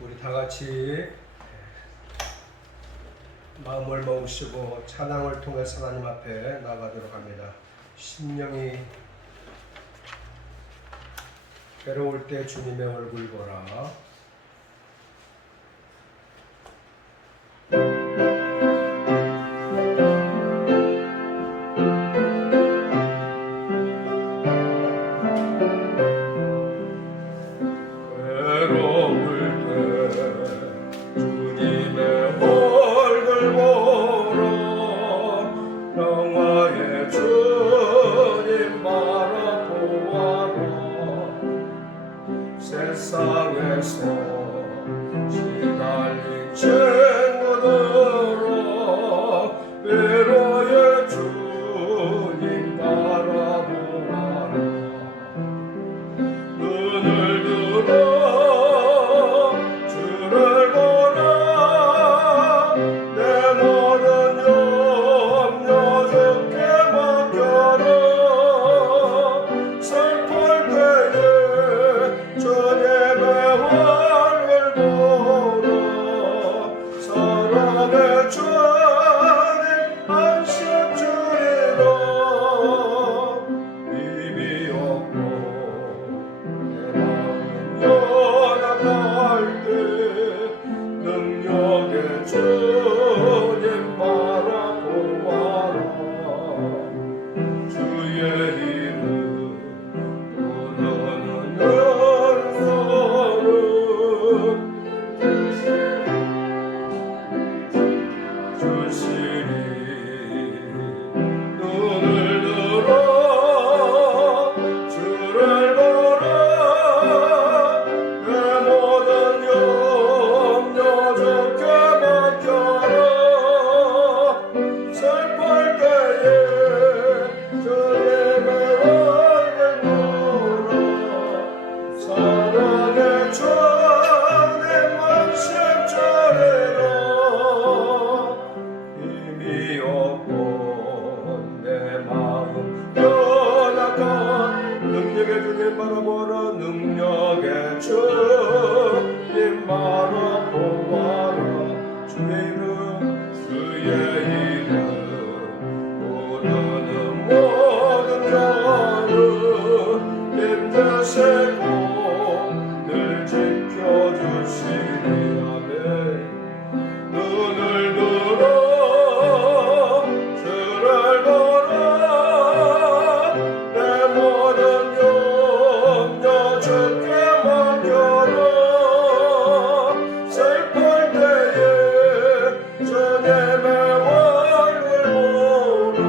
우리 다 같이 마음을 먹으시고 찬양을 통해서 하나님 앞에 나가도록 합니다. 심령이 괴로울 때 주님의 얼굴 보라. 세상에서 시달린 친구들아 외로의 주님 바라보아라. 눈을 들어 주를 보라. 내 모든 염려 주께 맡겨라. 슬플 때에 주님의 얼굴 보라. 사랑의 주님 안식 주리라. 힘이 없고 내 마음 연약할 때 능력의 주님 바라보아라. 주의 이름 바라보라. 능력의 주님 바라보아라. 주의 이름 주의 이름 모르는 모든 자는 힘드시고 늘 지켜주시리. 아멘. 눈을 들어 주를 보라. 내 모든 주께 맡겨라. 슬플 때에 주님의 얼굴 보라.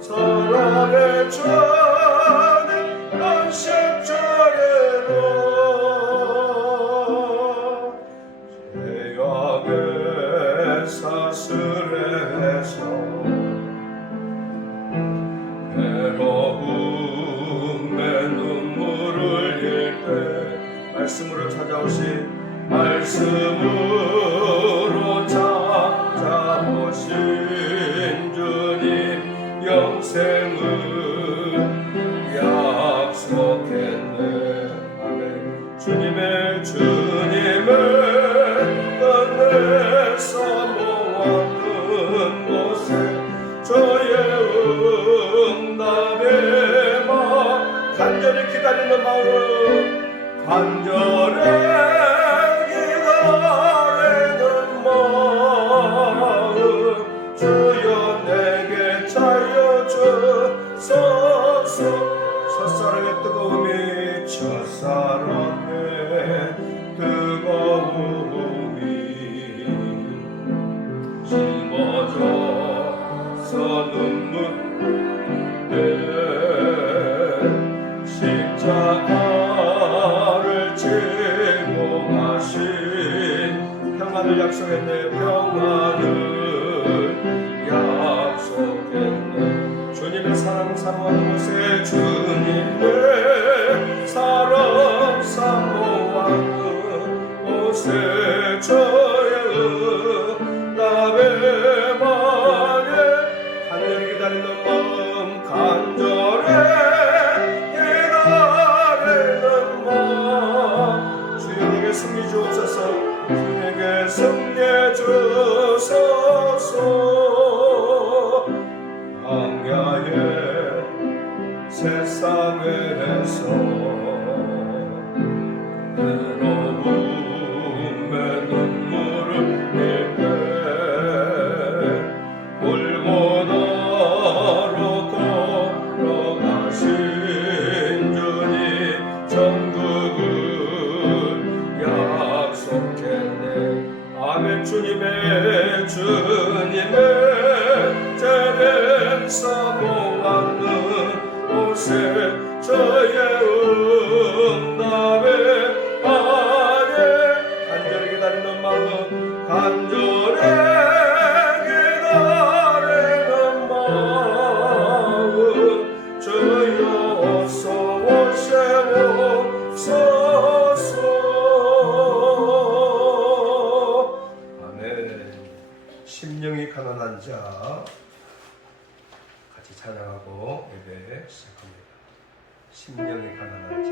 사랑의 주님 안식 주리라. 죄악의 사슬에서 괴로움에 눈물을 흘릴 때 말씀으로 찾아오신 말씀으로 찾아오신 주님 영생을 약속했네. 아멘. 주님의 은혜서 모아둔 곳에 저의 응답의 마음 간절히 기다리는 마음 간절히 기다리는 마음 주여 내게 차려주소서. 첫사랑의 뜨거움이 첫사랑의 뜨거움이 심어져서 눈물 십자가를 지고 가신 평안을 약속했네. 평안을 약속했네. 주님의 사랑 사모하는 곳에 주님의 사랑 사모하는 곳에 저의 응답의 말에 간절히 기다리는 마음 간절히 기다리는 마음 주여 내게 승리 주옵소서. 주에게 승리 주소서. 광야의 세상에서 외로움의 눈물을 흘릴 골고다로 걸어가신 주님 천국을 약속했네. 아멘. 주님의 제렘 사모하는 곳에 저의 응답에 아예 간절히 기다리는 마음, 간절히 기다리는 마음, 주여 어서 오시옵소서. 아멘. 심령이 가난한 자 같이 찬양하고 예배 시작합니다. 심령이 가난한 자.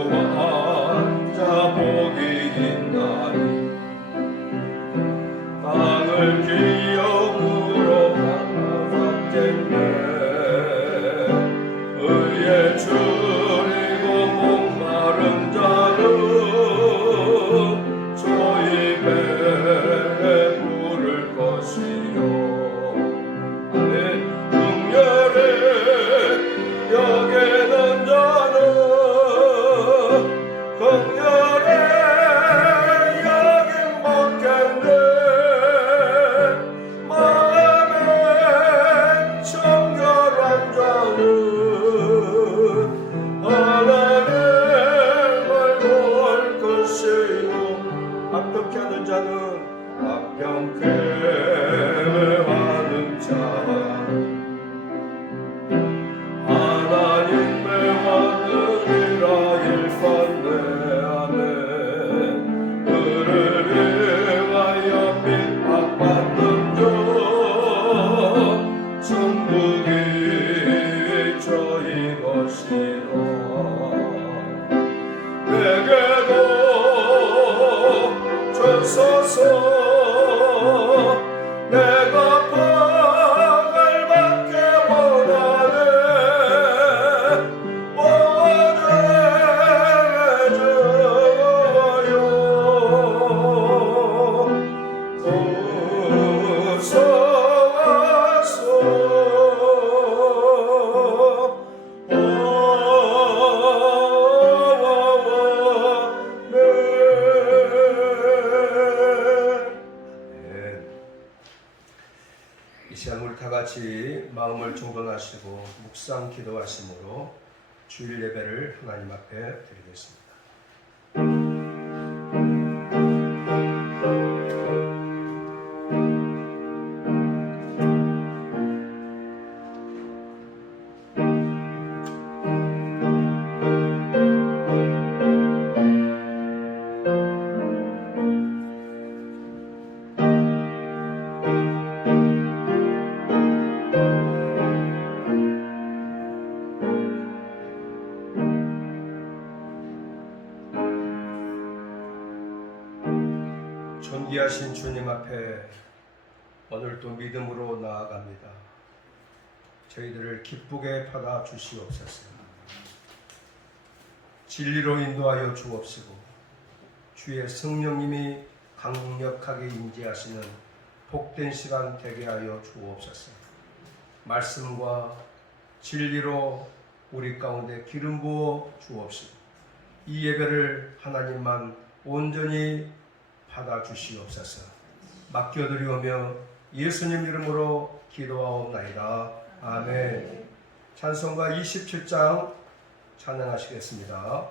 온유한 자 복이 있나니 땅을 기업으로 받겠네. 의에 줄이고 목마른 자는 저희 배에 부를 것이요. 아멘. 긍휼히 여기는 자는 긍휼히 여김 받겠네. 마음에 청결한 자는 하나님을 볼 것이요. 합격케 하는 자는 합격케 하는 자 하나님의 아들이라 일렀네. 아멘. 그를 위하여 핍박받는 자 천국이 저희 것이라. 내게도 주소서. 내가 복을 받게 원하네. 원해줘요. 무서워서 이 시간 우리 다 같이 마음을 조정하시고 묵상 기도하심으로 주일 예배를 하나님 앞에 드리겠습니다. 존귀하신 주님 앞에 오늘도 믿음으로 나아갑니다. 저희들을 기쁘게 받아 주시옵소서. 진리로 인도하여 주옵시고 주의 성령님이 강력하게 임재하시는 복된 시간 되게 하여 주옵소서. 말씀과 진리로 우리 가운데 기름 부어 주옵시고 이 예배를 하나님만 온전히 받아 주시옵소서. 맡겨드리오며 예수님 이름으로 기도하옵나이다. 아멘. 찬송가 27장 찬양하시겠습니다.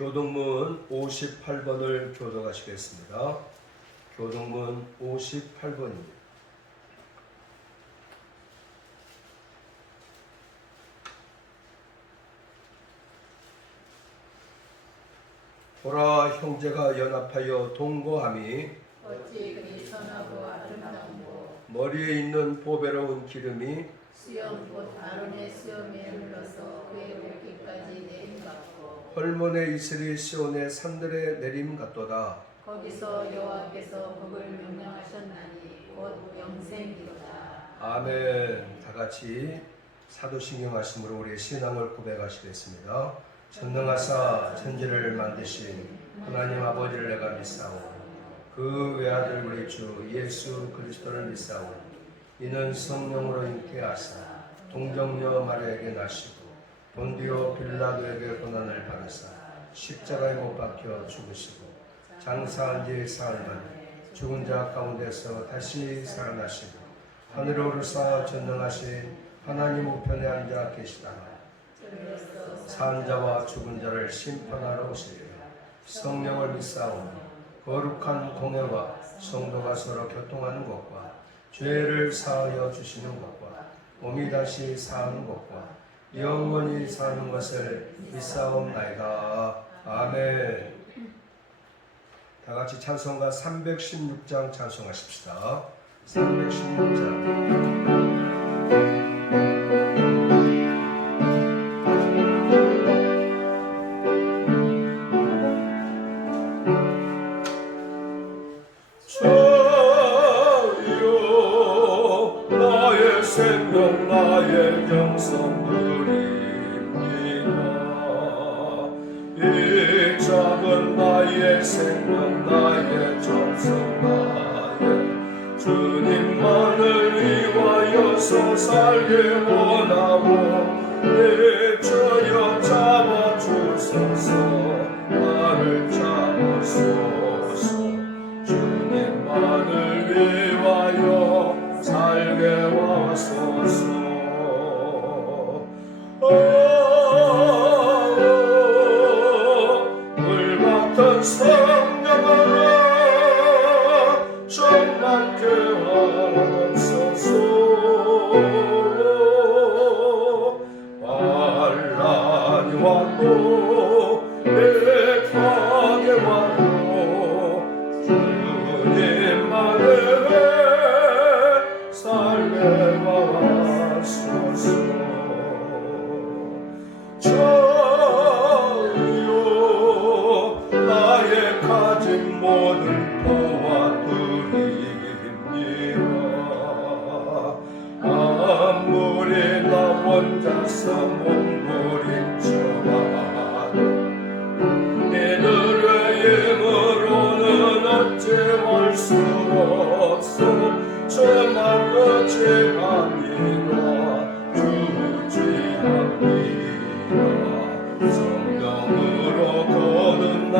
교동문 58번을 교독하시겠습니다. 교동문 58번입니다. 보라, 형제가 연합하여 동거함이 어찌 그리 선하고 아름다운고 머리에 있는 보배로운 기름이 수염 곧 아론의 수염에 흘러서 그의 옷깃까지 내림 같고 헐몬의 이슬이 시온의 산들에 내림 같도다. 거기서 여호와께서 복을 명령하셨나니 곧 영생이로다. 아멘. 다 같이 사도신경 하심으로 우리의 신앙을 고백하시겠습니다. 전능하사 천지를 만드신 하나님 아버지를 내가 믿사오니 그 외아들 우리 주 예수 그리스도를 믿사오니 이는 성령으로 잉태하사 동정녀 마리아에게 나시고 본디오 빌라도에게 고난을 받으사 십자가에 못 박혀 죽으시고 장사한 지 사흘 만에 죽은 자 가운데서 다시 살아나시고 하늘에 오르사 전능하신 하나님 우편에 앉아 계시다가 산 자와 죽은 자를 심판하러 오시리라. 성령을 믿사오니 거룩한 공회와 성도가 서로 교통하는 것과 죄를 사하여 주시는 것과 몸이 다시 사는 것과 영원히 사는 것을 믿사옵나이다. 아멘. 다 같이 찬송가 316장 찬송하십시다. 316장. 생명 나의 영성 드립니다. 이 작은 나의 생명 나의 정성 나의 주님만을 위하여서 살게 원하고 내 저여 잡아주소서 나를 잡으소서 주님만을 위하여 살게 와소서. 물같은 성령아 정맞게 하옵소서. 환란이 와도 애통이 와도 주님만을 살게 와소서. 저요 나의 가진 모든 도와드립니다. 아무리 나 혼자서 몸부림쳐봐도 이들의 힘으로는 어찌할 수 없소. 저만 어찌합니까 주지합니다. 성령으로 거듭나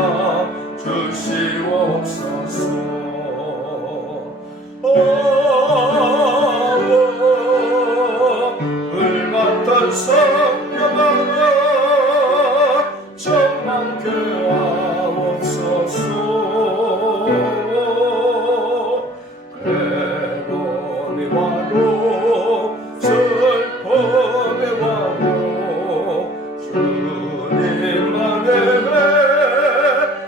주시옵소서. 불같은 성령아 정망케 하옵소서. 괴로움이 와도 슬픔이 와도 주님만의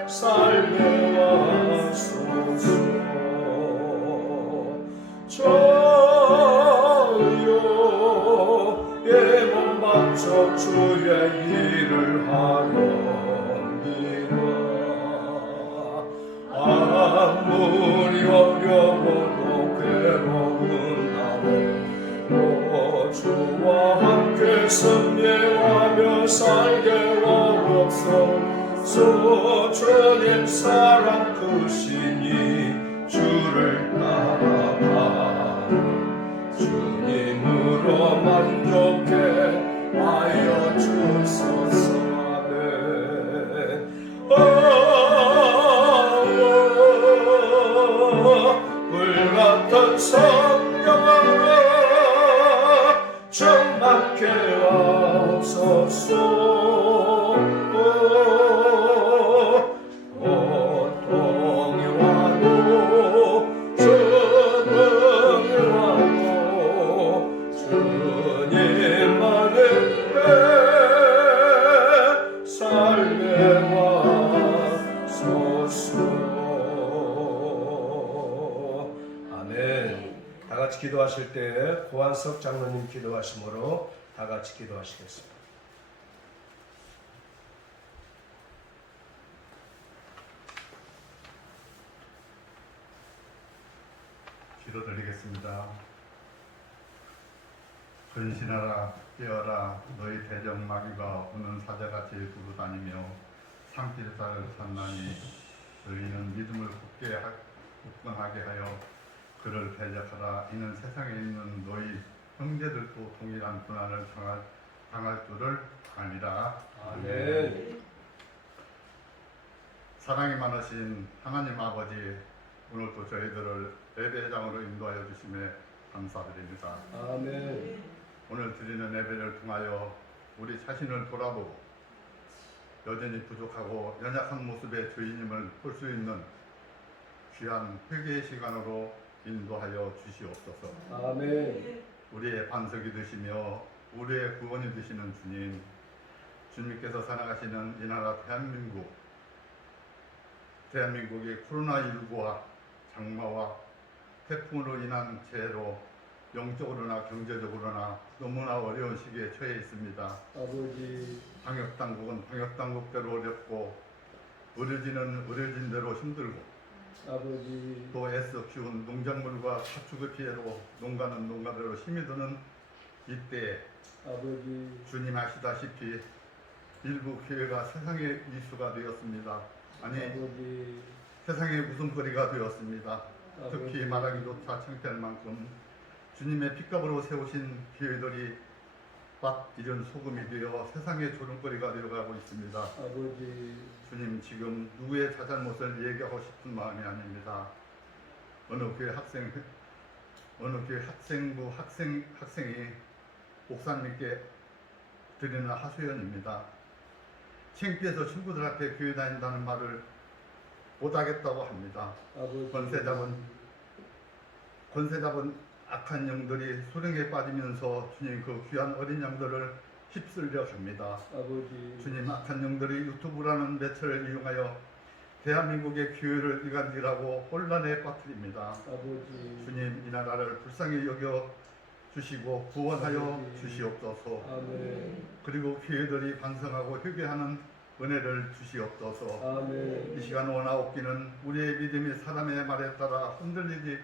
삶에 와소서. 저요 예몸 바쳐 주의 일을 하렵니다. 아무리 어려워도 괴로운 나를 주와 함께 승리하며 살게 하옵소서. 주님 사랑 크시니 주를 따라가 주님으로 만족해 하여 주소서. 불같은 성령아 정맞게 하옵소서. 고통이 와도 죽음이 와도 주님만의 삶에 와소서. 아멘. 다 같이 기도하실 때 고한석 장로님 기도하심으로 다 같이 기도하시겠습니다. 기도드리겠습니다. 근신하라 깨어라 너희 대적마귀가 오는 사자같이 두루다니며 산길살을 찾나니 너희는 믿음을 굳건하게 하여 그를 대적하라. 이는 세상에 있는 너희 형제들도 동일한 고난을 당할 줄을 아니라. 아멘. 사랑이 많으신 하나님 아버지, 오늘도 저희들을 예배장으로 인도하여 주심에 감사드립니다. 아멘. 오늘 드리는 예배를 통하여 우리 자신을 돌아보고 여전히 부족하고 연약한 모습의 주인님을 볼 수 있는 귀한 회개의 시간으로 인도하여 주시옵소서. 아멘. 우리의 반석이 되시며 우리의 구원이 되시는 주님, 주님께서 살아가시는 이 나라 대한민국 대한민국이 코로나19와 장마와 태풍으로 인한 재해로 영적으로나 경제적으로나 너무나 어려운 시기에 처해 있습니다. 아버지, 방역당국은 방역당국대로 어렵고 의료진은 의료진대로 힘들고 아버지, 또 애써 키운 농작물과 가축의 피해로 농가는 농가대로 힘이 드는 이때 아버지, 주님 아시다시피 일부 교회가 세상의 이수가 되었습니다. 아니 아버지, 세상의 웃음거리가 되었습니다. 특히 말하기조차 창피할 만큼 주님의 핏값으로 세우신 교회들이 밭 잃은 소금이 되어 세상의 조롱거리가 되어가고 있습니다. 아버지, 주님 지금 누구의 자잘못을 얘기하고 싶은 마음이 아닙니다. 어느 교회 학생부 학생이 목사님께 드리는 하소연입니다. 창피해서 친구들 앞에 교회 다닌다는 말을 못하겠다고 합니다. 아버지, 권세 잡은 악한 영들이 소령에 빠지면서 주님 그 귀한 어린 양들을 휩쓸려 갑니다. 아버지, 주님 악한 영들이 유튜브라는 매체를 이용하여 대한민국의 교회를 이간질하고 혼란에 빠뜨립니다. 아버지, 주님 이 나라를 불쌍히 여겨 주시고 구원하여 아버지. 주시옵소서. 아멘, 그리고 교회들이 반성하고 회개하는 은혜를 주시옵소서. 아멘, 이 시간 원하옵기는 우리의 믿음이 사람의 말에 따라 흔들리지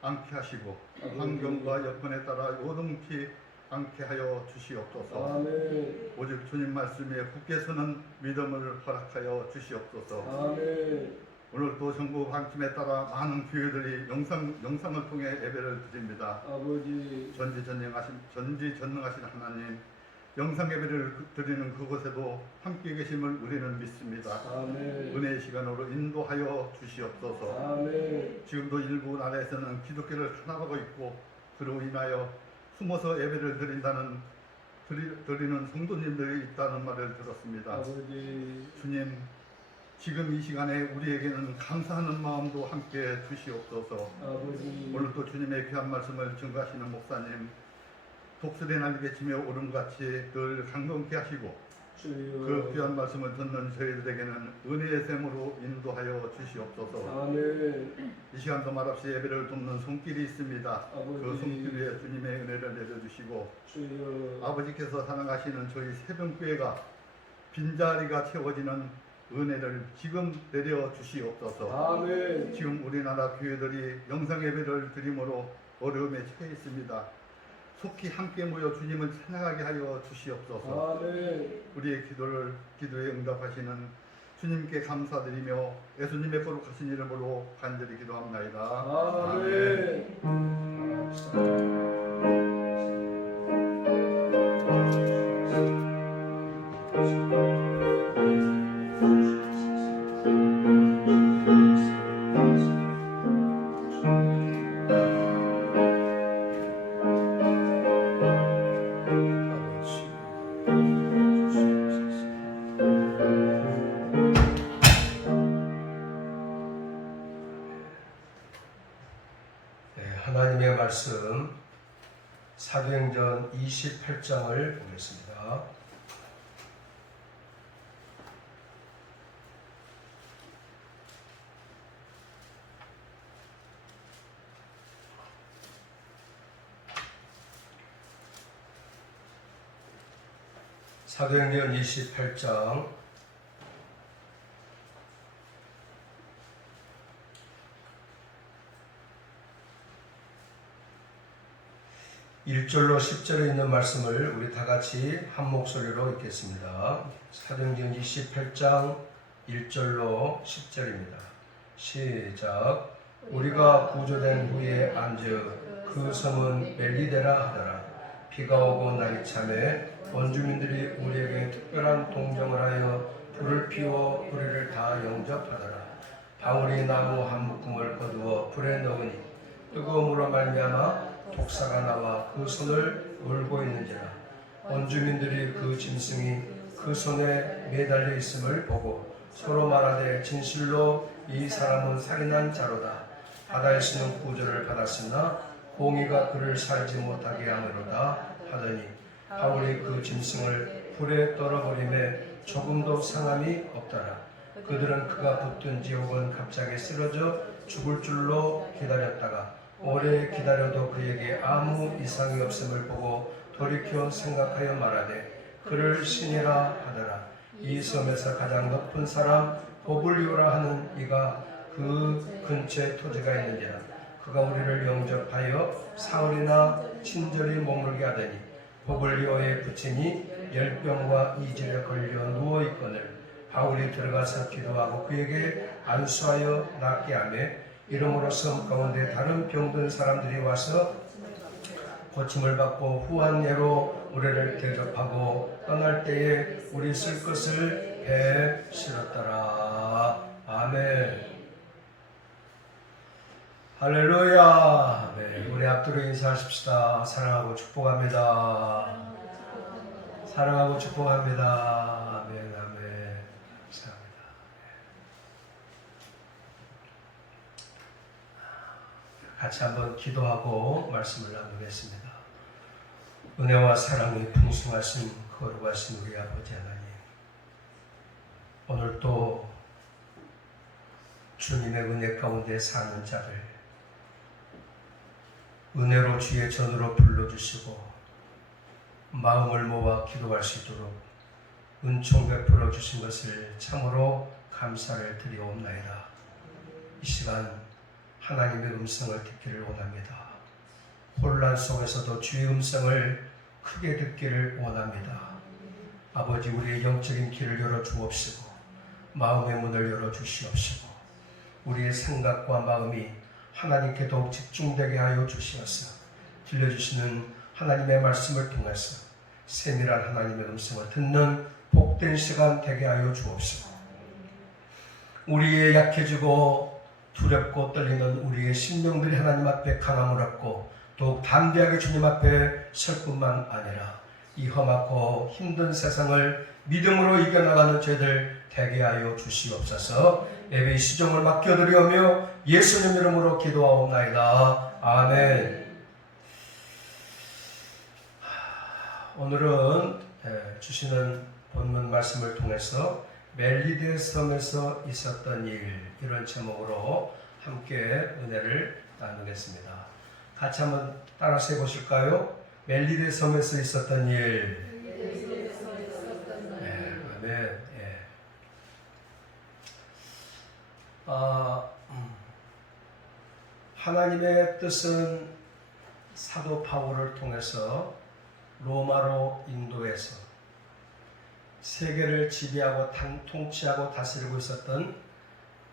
않게 하시고 환경과 여건에 따라 요동치 않게 하여 주시옵소서. 아멘, 오직 주님 말씀에 굳게 서는 믿음을 허락하여 주시옵소서. 아멘, 오늘 또 정부 방침에 따라 많은 교회들이 영상을 통해 예배를 드립니다. 아버지, 전지전능하신 하나님, 영상 예배를 드리는 그곳에도 함께 계심을 우리는 믿습니다. 아멘, 은혜의 시간으로 인도하여 주시옵소서. 아멘, 지금도 일부 나라에서는 기독교를 탄압하고 있고 그로 인하여 숨어서 예배를 드리는 성도님들이 있다는 말을 들었습니다. 아버지, 주님, 지금 이 시간에 우리에게는 감사하는 마음도 함께 주시옵소서. 아버지, 오늘 또 주님의 귀한 말씀을 증거하시는 목사님, 독수리 날개치며 오름같이 늘 강건케 하시고 주여, 그 귀한 말씀을 듣는 저희들에게는 은혜의 샘으로 인도하여 주시옵소서. 아멘, 이 시간도 말없이 예배를 돕는 손길이 있습니다. 그 아버지, 손길 위에 주님의 은혜를 내려주시고 주여, 아버지께서 사랑하시는 저희 새벽교회가 빈자리가 채워지는 은혜를 지금 내려주시옵소서. 아멘, 지금 우리나라 교회들이 영상 예배를 드림으로 어려움에 처해 있습니다. 속히 함께 모여 주님을 찬양하게 하여 주시옵소서. 아멘, 우리의 기도에 응답하시는 주님께 감사드리며 예수님의 거룩하신 이름으로 간절히 기도합나이다. 아멘. 하나님의 말씀 사도행전 28장을 보겠습니다. 사도행전 28장 1절로 10절에 있는 말씀을 우리 다 같이 한 목소리로 읽겠습니다. 사도행전 28장 1절로 10절입니다. 시작. 우리가 구조된 후에 안즉 그 섬은 멜리데라 하더라. 비가 오고 날이 차매 원주민들이 우리에게 특별한 동정을 하여 불을 피워 우리를 다 영접하더라. 바울이 나무 한 묶음을 거두어 불에 넣으니 뜨거움으로 말미암아 독사가 나와 그 손을 물고 있는지라. 원주민들이 그 짐승이 그 손에 매달려 있음을 보고 서로 말하되 진실로 이 사람은 살인한 자로다. 바다에서는 구조를 받았으나 공의가 그를 살지 못하게 하느로다 하더니 바울이 그 짐승을 불에 떨어버림에 조금도 상함이 없더라. 그들은 그가 붙든지 혹은 갑자기 쓰러져 죽을 줄로 기다렸다가 오래 기다려도 그에게 아무 이상이 없음을 보고 돌이켜 생각하여 말하되 그를 신이라 하더라. 이 섬에서 가장 높은 사람 보블리오라 하는 이가 그 근처에 토지가 있는지라. 그가 우리를 영접하여 사흘이나 친절히 머물게 하더니 보블리오의 부친이 열병과 이질에 걸려 누워있거늘 바울이 들어가서 기도하고 그에게 안수하여 낫게 하며 이러므로 섬 가운데 다른 병든 사람들이 와서 고침을 받고 후한 예로 우리를 대접하고 떠날 때에 우리 쓸 것을 배에 실었더라. 아멘. 할렐루야. 네, 우리 앞뒤로 인사하십시다. 사랑하고 축복합니다. 사랑하고 축복합니다. 아멘, 아멘. 감사합니다. 같이 한번 기도하고 말씀을 나누겠습니다. 은혜와 사랑이 풍성하신 거룩하신 우리 아버지 하나님, 오늘 또 주님의 은혜 가운데 사는 자를 은혜로 주의 전으로 불러주시고 마음을 모아 기도할 수 있도록 은총 베풀어 주신 것을 참으로 감사를 드리옵나이다. 이 시간 하나님의 음성을 듣기를 원합니다. 혼란 속에서도 주의 음성을 크게 듣기를 원합니다. 아버지, 우리의 영적인 길을 열어 주옵시고 마음의 문을 열어 주시옵시고 우리의 생각과 마음이 하나님께 더욱 집중되게 하여 주시옵소서. 들려주시는 하나님의 말씀을 통해서 세밀한 하나님의 음성을 듣는 복된 시간 되게 하여 주옵소서. 우리의 약해지고 두렵고 떨리는 우리의 심령들이 하나님 앞에 강함을 얻고 더욱 담대하게 주님 앞에 설 뿐만 아니라 이 험하고 힘든 세상을 믿음으로 이겨나가는 죄들 되게 하여 주시옵소서. 예배의 시종을 맡겨드리오며 예수님 이름으로 기도하옵나이다. 아멘. 오늘은 주시는 본문 말씀을 통해서 멜리데 섬에서 있었던 일, 이런 제목으로 함께 은혜를 나누겠습니다. 같이 한번 따라서 해보실까요? 멜리데 섬에서 있었던 일. 아멘. 하나님의 뜻은 사도 바울을 통해서 로마로 인도해서 세계를 지배하고 통치하고 다스리고 있었던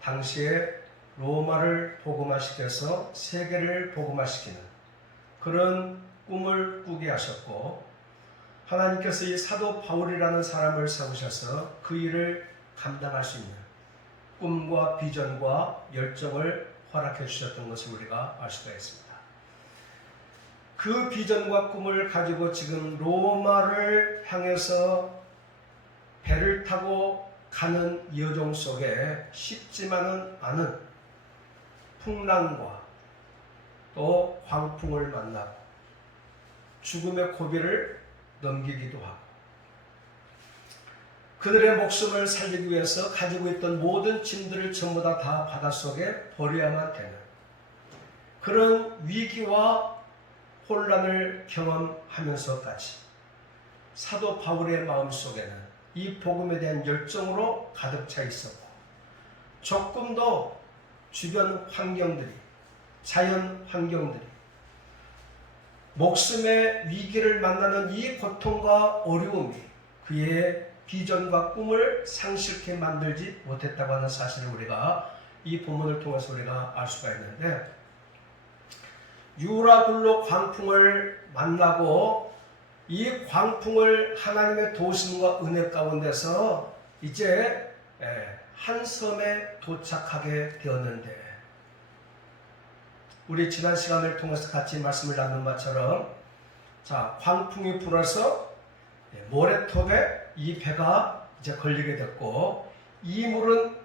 당시에 로마를 복음화시켜서 세계를 복음화시키는 그런 꿈을 꾸게 하셨고, 하나님께서 이 사도 바울이라는 사람을 세우셔서 그 일을 감당할 수 있는 꿈과 비전과 열정을 허락해 주셨던 것을 우리가 알 수가 있습니다. 그 비전과 꿈을 가지고 지금 로마를 향해서 배를 타고 가는 여정 속에 쉽지만은 않은 풍랑과 또 광풍을 만나고 죽음의 고비를 넘기기도 하고 그들의 목숨을 살리기 위해서 가지고 있던 모든 짐들을 전부 다 바닷속에 버려야만 되는 그런 위기와 혼란을 경험하면서까지 사도 바울의 마음속에는 이 복음에 대한 열정으로 가득 차 있었고, 조금 더 주변 환경들이, 자연 환경들이 목숨의 위기를 만나는 이 고통과 어려움이 그의 비전과 꿈을 상실케 만들지 못했다고 하는 사실을 우리가 이 본문을 통해서 우리가 알 수가 있는데, 유라굴로 광풍을 만나고 이 광풍을 하나님의 도심과 은혜 가운데서 이제 한 섬에 도착하게 되었는데, 우리 지난 시간을 통해서 같이 말씀을 나눈 것처럼 자, 광풍이 불어서 모래톱에 이 배가 이제 걸리게 됐고, 이 물은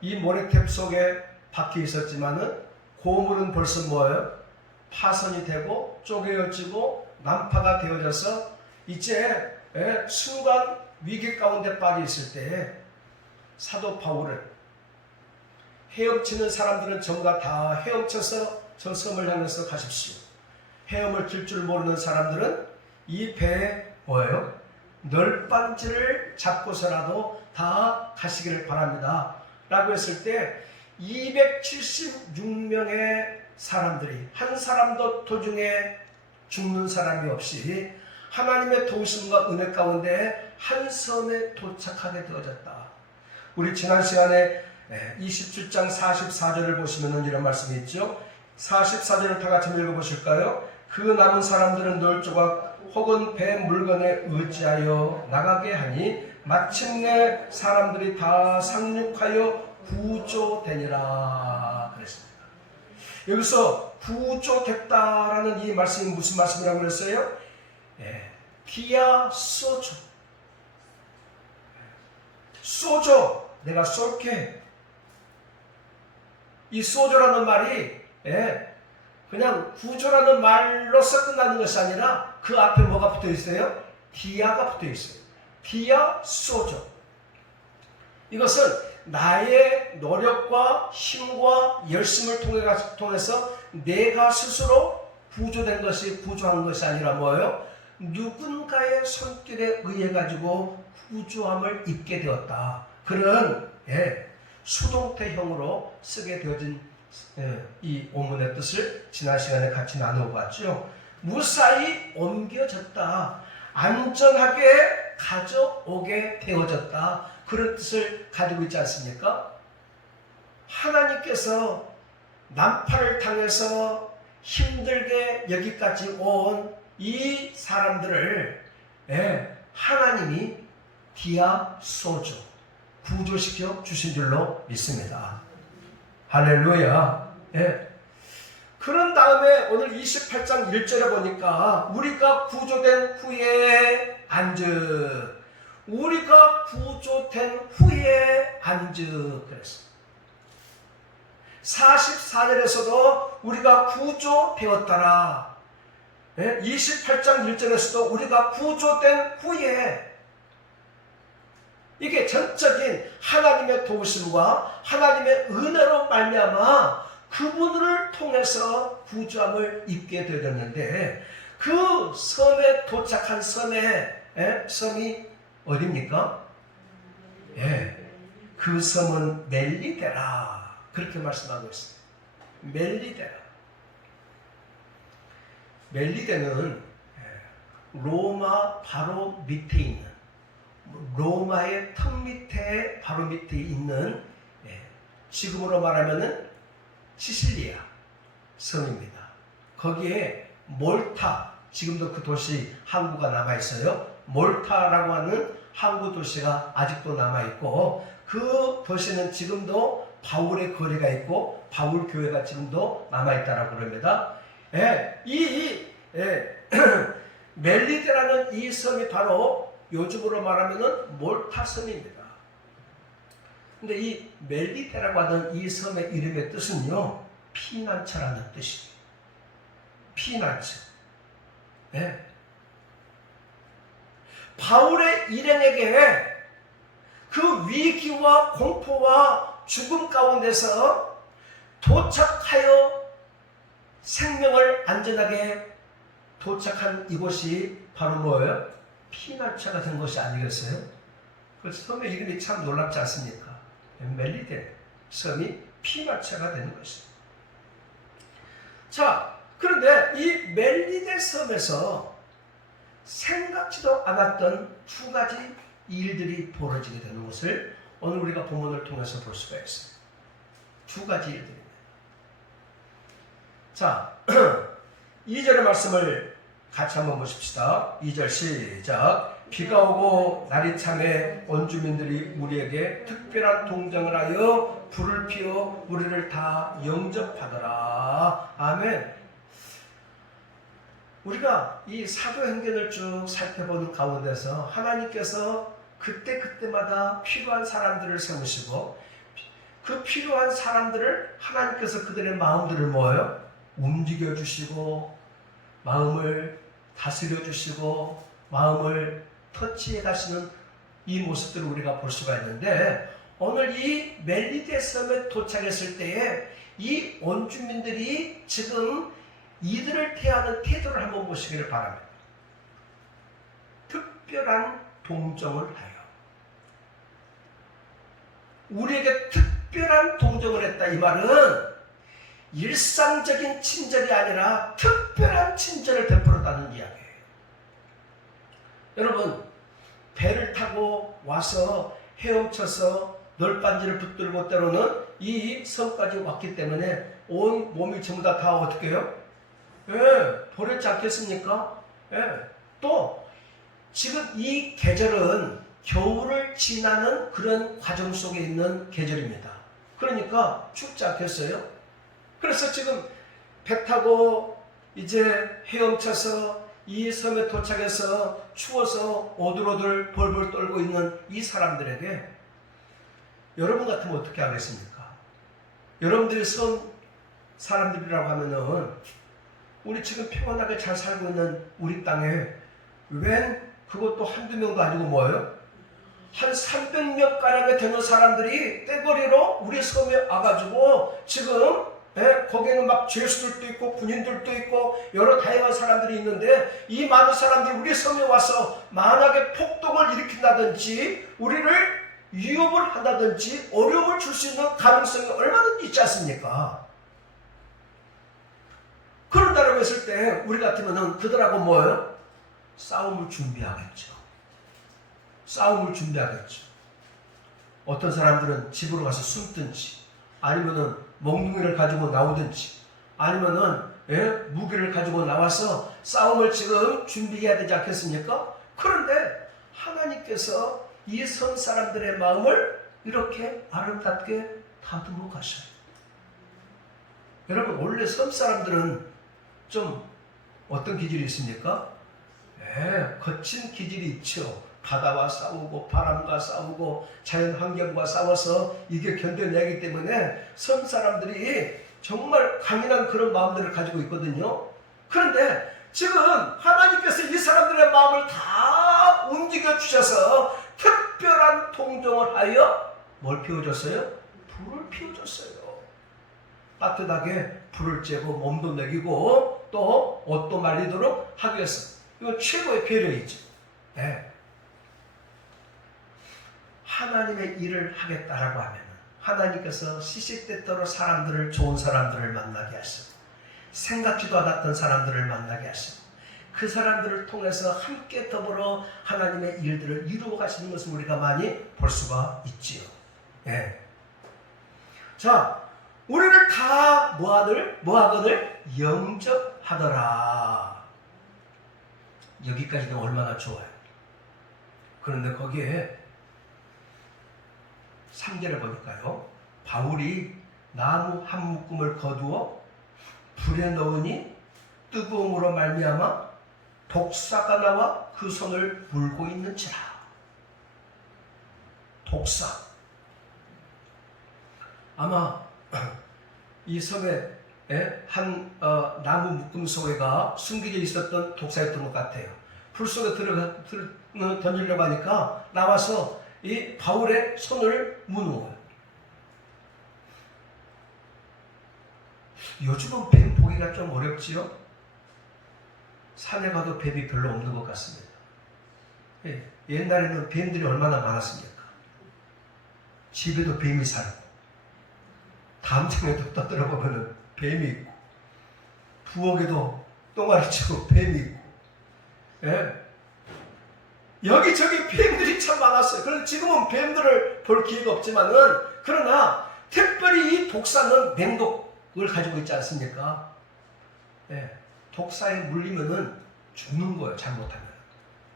이 모래톱 속에 박혀 있었지만은 그 물은 벌써 뭐예요? 파손이 되고 쪼개어지고 난파가 되어져서 이제 순간 위기 가운데 빠져 있을 때 사도 바울은 헤엄치는 사람들은 전부 다 헤엄쳐서 저 섬을 향해서 가십시오. 헤엄을 길 줄 모르는 사람들은 이 배에 뭐예요? 널빤지를 잡고서라도 다 가시기를 바랍니다. 라고 했을 때 276명의 사람들이 한 사람도 도중에 죽는 사람이 없이 하나님의 도우심과 은혜 가운데 한 섬에 도착하게 되어졌다. 우리 지난 시간에 27장 44절을 보시면 이런 말씀이 있죠. 44절을 다 같이 읽어보실까요? 그 남은 사람들은 널조각 혹은 배 물건에 의지하여 나가게 하니 마침내 사람들이 다 상륙하여 구조되니라 그랬습니다. 여기서 구조됐다라는 이 말씀이 무슨 말씀이라고 그랬어요? 디아 소조, 소조, 내가 쏠게. 이 소조라는 말이 그냥 구조라는 말로서 끝나는 것이 아니라 그 앞에 뭐가 붙어 있어요? 디아가 붙어 있어요. 디아 소조. 이것은 나의 노력과 힘과 열심을 통해서 내가 스스로 구조된 것이 구조한 것이 아니라 뭐예요? 누군가의 손길에 의해 가지고 구조함을 입게 되었다. 그런 수동태형으로 쓰게 되어진 이 본문의 뜻을 지난 시간에 같이 나누어봤죠. 무사히 옮겨졌다. 안전하게 가져오게 되어졌다. 그런 뜻을 가지고 있지 않습니까? 하나님께서 난파를 당해서 힘들게 여기까지 온 이 사람들을 하나님이 디아 소조 구조시켜 주신 줄로 믿습니다. 할렐루야. 그런 다음에 오늘 28장 1절에 보니까 우리가 구조된 후에 앉으, 우리가 구조된 후에 앉으 그랬어요. 44절에서도 우리가 구조되었더라. 28장 1절에서도 우리가 구조된 후에, 이게 전적인 하나님의 도우심과 하나님의 은혜로 말미암아 그분을 통해서 구조함을 입게 되었는데, 그 섬에 도착한 섬이 어디입니까? 그 섬은 멜리데라 그렇게 말씀하고 있습니다. 멜리데라. 멜리데는 로마 바로 밑에 있는, 로마의 턱 밑에 바로 밑에 있는, 지금으로 말하면은 시실리아 섬입니다. 거기에 몰타, 지금도 그 도시 항구가 남아 있어요. 몰타라고 하는 항구 도시가 아직도 남아 있고, 그 도시는 지금도 바울의 거리가 있고 바울 교회가 지금도 남아 있다라고 그럽니다. 멜리데라는 이 섬이 바로 요즘으로 말하면은 몰타 섬입니다. 근데 이 멜리데라고 하는 이 섬의 이름의 뜻은요, 피난처라는 뜻이에요. 피난처. 바울의 일행에게 그 위기와 공포와 죽음 가운데서 도착하여 생명을 안전하게 도착한 이곳이 바로 뭐예요? 피난처가 된 것이 아니겠어요? 그 섬의 이름이 참 놀랍지 않습니까? 멜리데 섬이 피난처가 되는 것입니다. 자, 그런데 이 멜리데 섬에서 생각지도 않았던 두 가지 일들이 벌어지게 되는 것을 오늘 우리가 본문을 통해서 볼 수가 있어요. 두 가지 일들입니다. 자, 2절의 말씀을 같이 한번 보십시다. 2절 시작. 비가 오고 날이 참에 온 주민들이 우리에게 특별한 동정을 하여 불을 피워 우리를 다 영접하더라. 아멘. 우리가 이 사도행전을 쭉 살펴보는 가운데서 하나님께서 그때마다 필요한 사람들을 세우시고, 그 필요한 사람들을 하나님께서 그들의 마음들을 뭐예요? 움직여 주시고, 마음을 다스려 주시고, 마음을 터치해 가시는 이 모습들을 우리가 볼 수가 있는데, 오늘 이 멜리데 섬에 도착했을 때에 이 원주민들이 지금 이들을 대하는 태도를 한번 보시기를 바랍니다. 특별한 동정을 하여. 우리에게 특별한 동정을 했다. 이 말은 일상적인 친절이 아니라 특별한 친절을 베풀었다는 이야기예요. 여러분, 배를 타고 와서 헤엄쳐서 널빤지를 붙들고 때로는 이 섬까지 왔기 때문에 온 몸이 전부 다 어떻게 해요? 버렸지 않겠습니까? 또 지금 이 계절은 겨울을 지나는 그런 과정 속에 있는 계절입니다. 그러니까 춥지 않겠어요? 그래서 지금 배 타고 이제 헤엄쳐서 이 섬에 도착해서 추워서 오들오들 벌벌 떨고 있는 이 사람들에게 여러분 같으면 어떻게 하겠습니까? 여러분들이 섬 사람들이라고 하면은 우리 지금 평안하게 잘 살고 있는 우리 땅에 웬 그것도 한두 명도 아니고 뭐예요? 한 300명 가량에 되는 사람들이 떼거리로 우리 섬에 와가지고 지금 거기에는 막 죄수들도 있고 군인들도 있고 여러 다양한 사람들이 있는데 이 많은 사람들이 우리 섬에 와서 만약에 폭동을 일으킨다든지 우리를 위협을 한다든지 어려움을 줄 수 있는 가능성이 얼마든지 있지 않습니까? 그런다고 했을 때 우리 같으면 그들하고 뭐예요? 싸움을 준비하겠죠. 싸움을 준비하겠죠. 어떤 사람들은 집으로 가서 숨든지 아니면은 몽둥이를 가지고 나오든지 아니면은 무기를 가지고 나와서 싸움을 지금 준비해야 되지 않겠습니까? 그런데 하나님께서 이 섬 사람들의 마음을 이렇게 아름답게 다듬어 가셔요. 여러분, 원래 섬 사람들은 좀 어떤 기질이 있습니까? 거친 기질이 있죠. 바다와 싸우고 바람과 싸우고 자연 환경과 싸워서 이게 견뎌내기 때문에 섬 사람들이 정말 강인한 그런 마음들을 가지고 있거든요. 그런데 지금 하나님께서 이 사람들의 마음을 다 움직여 주셔서 특별한 동정을 하여 뭘 피워줬어요? 불을 피워줬어요. 따뜻하게 불을 쬐고 몸도 먹이고 또 옷도 말리도록 하기 위해서. 이건 최고의 배려이죠. 하나님의 일을 하겠다라고 하면 하나님께서 시시때때로 사람들을, 좋은 사람들을 만나게 하시고 생각지도 않았던 사람들을 만나게 하시고 그 사람들을 통해서 함께 더불어 하나님의 일들을 이루어 가시는 것을 우리가 많이 볼 수가 있지요. 자, 우리를 다 뭐하거늘 영접하더라. 여기까지는 얼마나 좋아요. 그런데 거기에 3절에 보니까요, 바울이 나무 한 묶음을 거두어 불에 넣으니 뜨거움으로 말미암아 독사가 나와 그 손을 물고 있는지라. 독사. 아마 이 섬에 한 나무 묶음 속에가 숨겨져 있었던 독사였던 것 같아요. 불 속에 던지려고 하니까 나와서 이 바울의 손을 무는 거예요. 요즘은 뱀 보기가 좀 어렵지요? 산에 가도 뱀이 별로 없는 것 같습니다. 옛날에는 뱀들이 얼마나 많았습니까? 집에도 뱀이 살고 담장에도 떠들어보면 뱀이 있고 부엌에도 똥아리 치고 뱀이 있고 여기저기 뱀들이 참 많았어요. 그런데 지금은 뱀들을 볼 기회가 없지만은 그러나 특별히 이 독사는 맹독을 가지고 있지 않습니까? 독사에 물리면은 죽는 거예요. 잘못하면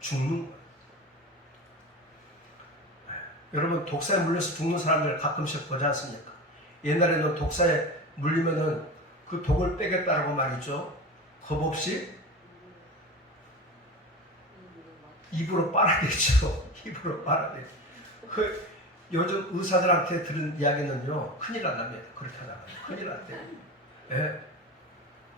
죽는 거예요. 여러분, 독사에 물려서 죽는 사람들 가끔씩 보지 않습니까? 옛날에는 독사에 물리면은 그 독을 빼겠다라고 말이죠. 겁 없이 입으로 빨아대죠. 입으로 빨아대. 그 요즘 의사들한테 들은 이야기는요, 큰일 난답니다. 그렇게 하다가 큰일 났대요.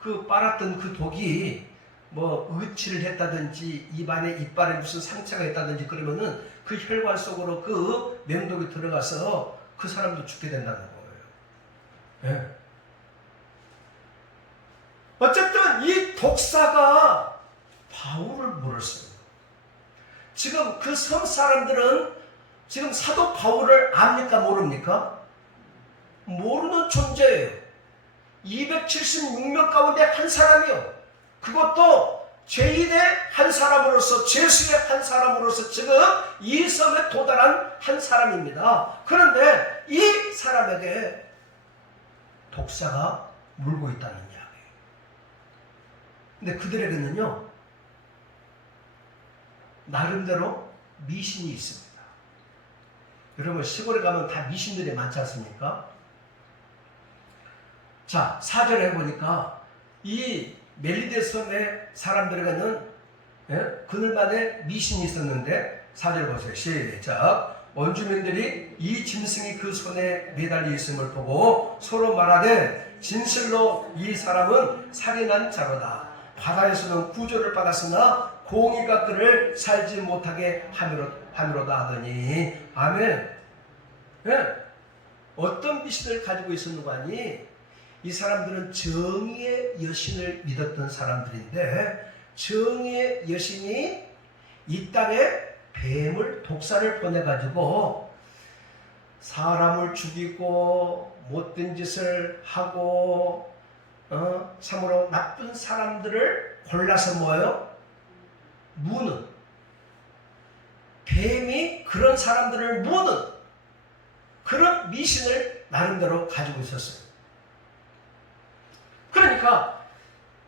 그 빨았던 그 독이 뭐 의치를 했다든지 입안에 이빨에 무슨 상처가 있다든지 그러면은 그 혈관 속으로 그 맹독이 들어가서 그 사람도 죽게 된다는 거예요. 예. 어쨌든 이 독사가 바울을 물었어요. 지금 그 섬 사람들은 지금 사도 바울을 압니까 모릅니까? 모르는 존재예요. 276명 가운데 한 사람이요. 그것도 죄인의 한 사람으로서, 죄수의 한 사람으로서 지금 이 섬에 도달한 한 사람입니다. 그런데 이 사람에게 독사가 물고 있다는 이야기예요. 근데 그들에게는요, 나름대로 미신이 있습니다. 여러분 시골에 가면 다 미신들이 많지 않습니까? 자, 4절에 해보니까 이 멜리데 섬의 사람들에게는 그들만의 미신이 있었는데 4절 보세요. 시작. 원주민들이 이 짐승이 그 손에 매달려 있음을 보고 서로 말하되 진실로 이 사람은 살인한 자로다. 바다에서는 구조를 받았으나 공의가 그를 살지 못하게 함이로다 하더니 아멘. 어떤 미신을 가지고 있었는가 하니 이 사람들은 정의의 여신을 믿었던 사람들인데 정의의 여신이 이 땅에 뱀을 독사를 보내가지고 사람을 죽이고 못된 짓을 하고 참으로 나쁜 사람들을 골라서 뭐예요? 무는 뱀이 그런 사람들을 무는 그런 미신을 나름대로 가지고 있었어요. 그러니까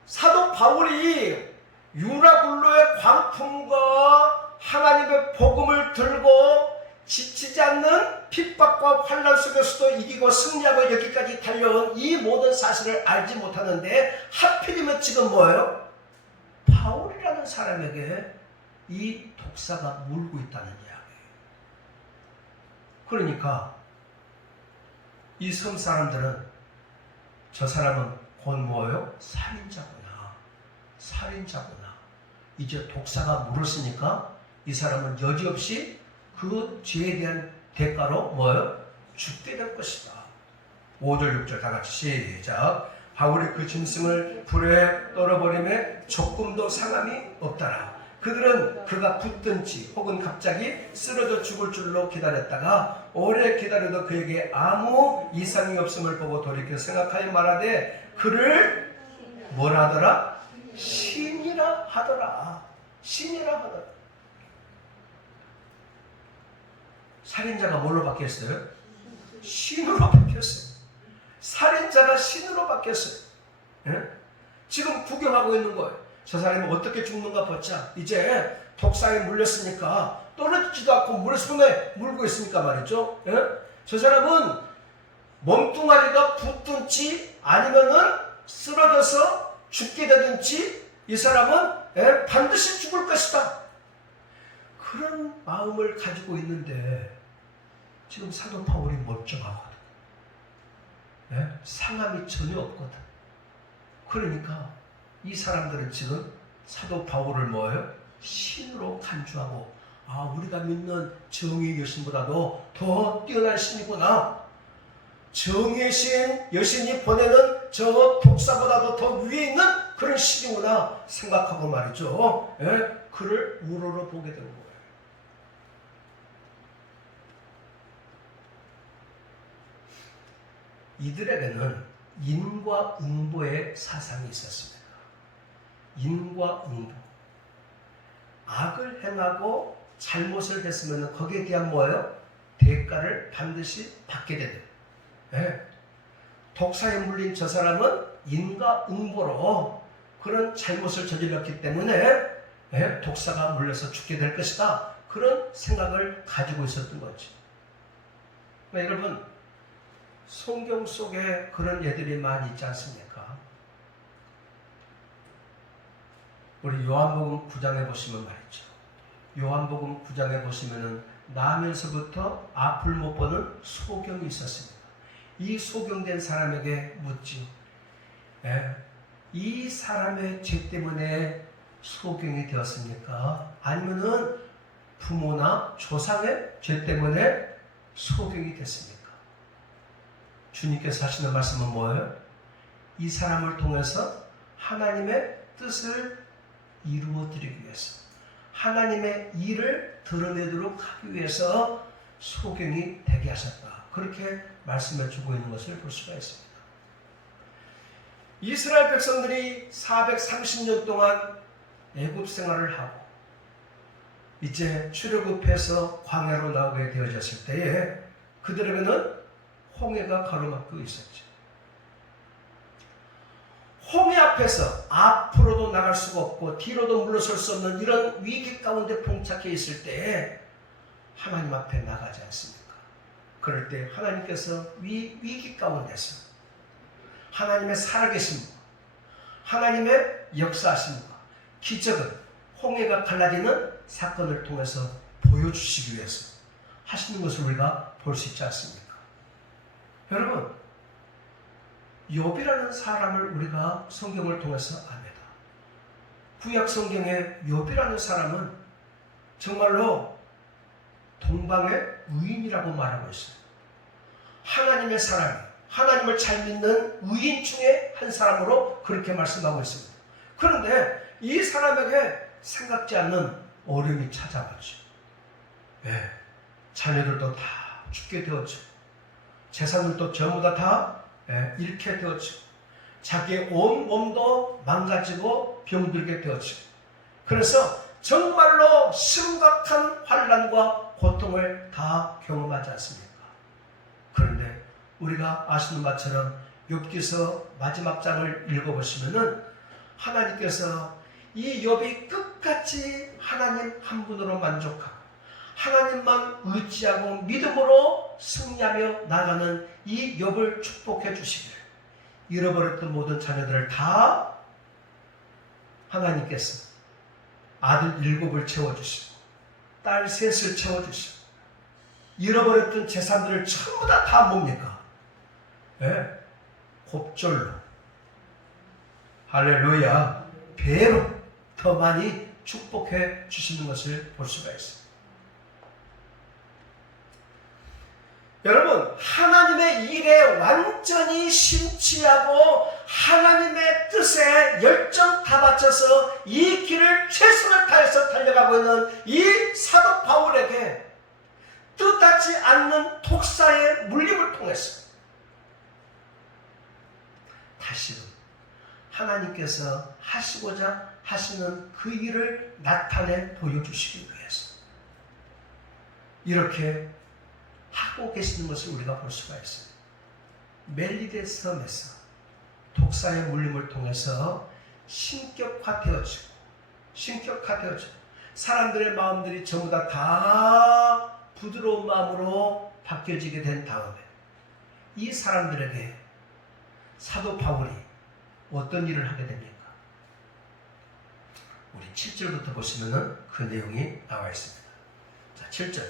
사도 바울이 유라굴로의 광풍과 하나님의 복음을 들고 지치지 않는 핍박과 환난 속에서도 이기고 승리하고 여기까지 달려온 이 모든 사실을 알지 못하는데 하필이면 지금 뭐예요? 바울이라는 사람에게 이 독사가 물고 있다는 이야기예요. 그러니까 이 섬 사람들은 저 사람은 곧 뭐예요? 살인자구나. 이제 독사가 물었으니까 이 사람은 여지없이 그 죄에 대한 대가로 뭐예요? 죽게 될 것이다. 5절 6절 다 같이 시작. 바울이 그 짐승을 불에 떨어버림에 조금도 상함이 없더라. 그들은 그가 붙든지 혹은 갑자기 쓰러져 죽을 줄로 기다렸다가 오래 기다려도 그에게 아무 이상이 없음을 보고 돌이켜 생각하여 말하되 그를 뭐라 하더라? 신이라 하더라. 살인자가 뭘로 바뀌었어요? 신으로 바뀌었어요. 살인자가 신으로 바뀌었어요. 예? 지금 구경하고 있는 거예요. 저 사람이 어떻게 죽는가 보자. 이제 독사에 물렸으니까 떨어지지도 않고 물에 손에 물고 있으니까 말이죠. 예? 저 사람은 몸뚱아리가 붙든지 아니면은 쓰러져서 죽게 되든지 이 사람은 반드시 죽을 것이다. 그런 마음을 가지고 있는데 지금 사도 바울이 멀쩡하거든. 상함이 전혀 없거든. 그러니까 이 사람들은 지금 사도 바울을 뭐예요? 신으로 간주하고 우리가 믿는 정의의 여신보다도 더 뛰어난 신이구나. 정의의 신, 여신이 보내는 저 독사보다도 더 위에 있는 그런 신이구나 생각하고 말이죠. 그를 우러러 보게 되는 거예요. 이들에게는 인과 응보의 사상이 있었습니다. 인과 응보. 악을 행하고 잘못을 했으면 거기에 대한 뭐예요? 대가를 반드시 받게 되는. 독사에 물린 저 사람은 인과 응보로 그런 잘못을 저질렀기 때문에 독사가 물려서 죽게 될 것이다. 그런 생각을 가지고 있었던 거지. 여러분, 성경 속에 그런 예들이 많이 있지 않습니까? 우리 요한복음 9장에 보시면 말이죠. 요한복음 9장에 보시면은 나면서부터 앞을 못 보는 소경이 있었습니다. 이 소경된 사람에게 묻지. 이 사람의 죄 때문에 소경이 되었습니까? 아니면은 부모나 조상의 죄 때문에 소경이 됐습니까? 주님께서 하시는 말씀은 뭐예요? 이 사람을 통해서 하나님의 뜻을 이루어 드리기 위해서, 하나님의 일을 드러내도록 하기 위해서 소경이 되게 하셨다. 그렇게 말씀해 주고 있는 것을 볼 수가 있습니다. 이스라엘 백성들이 430년 동안 애굽 생활을 하고 이제 출애굽해서 광야로 나오게 되어졌을 때에 그들에게는 홍해가 가로막고 있었죠. 홍해 앞에서 앞으로도 나갈 수가 없고 뒤로도 물러설 수 없는 이런 위기 가운데 봉착해 있을 때에 하나님 앞에 나가지 않습니까? 그럴 때 하나님께서 위기 가운데서 하나님의 살아계심과 하나님의 역사하심과 기적은 홍해가 갈라지는 사건을 통해서 보여주시기 위해서 하시는 것을 우리가 볼 수 있지 않습니까? 여러분, 욥이라는 사람을 우리가 성경을 통해서 압니다. 구약 성경에 욥이라는 사람은 정말로 동방의 의인이라고 말하고 있어요. 하나님의 사람이, 하나님을 잘 믿는 의인 중에 한 사람으로 그렇게 말씀하고 있습니다. 그런데 이 사람에게 생각지 않는 어려움이 찾아왔죠. 네, 자녀들도 다 죽게 되었죠. 재산들도 전부 다 잃게 되었죠. 자기의 온 몸도 망가지고 병들게 되었죠. 그래서 정말로 심각한 환난과 고통을 다 경험하지 않습니까? 그런데 우리가 아시는 바처럼 욥기서 마지막 장을 읽어보시면은 하나님께서 이 욥이 끝까지 하나님 한 분으로 만족하고 하나님만 의지하고 믿음으로 승리하며 나가는 이 욥을 축복해 주시기를, 잃어버렸던 모든 자녀들을 다 하나님께서 아들 7을 채워주시고 딸 3을 채워주시고 잃어버렸던 재산들을 전부 다 뭡니까? 곱절로, 할렐루야, 배로 더 많이 축복해 주시는 것을 볼 수가 있습니다. 여러분, 하나님의 일에 완전히 심취하고 하나님의 뜻에 열정 다 바쳐서 이 길을 최선을 다해서 달려가고 있는 이 사도 바울에게 뜻하지 않는 독사의 물림을 통해서 다시금 하나님께서 하시고자 하시는 그 일을 나타내 보여주시기 위해서 이렇게 하고 계시는 것을 우리가 볼 수가 있어요. 멜리데 섬에서 독사의 물림을 통해서 신격화되어지고 사람들의 마음들이 전부 다 부드러운 마음으로 바뀌어지게 된 다음에 이 사람들에게 사도 바울이 어떤 일을 하게 됩니까? 우리 7절부터 보시면 그 내용이 나와 있습니다. 자, 7절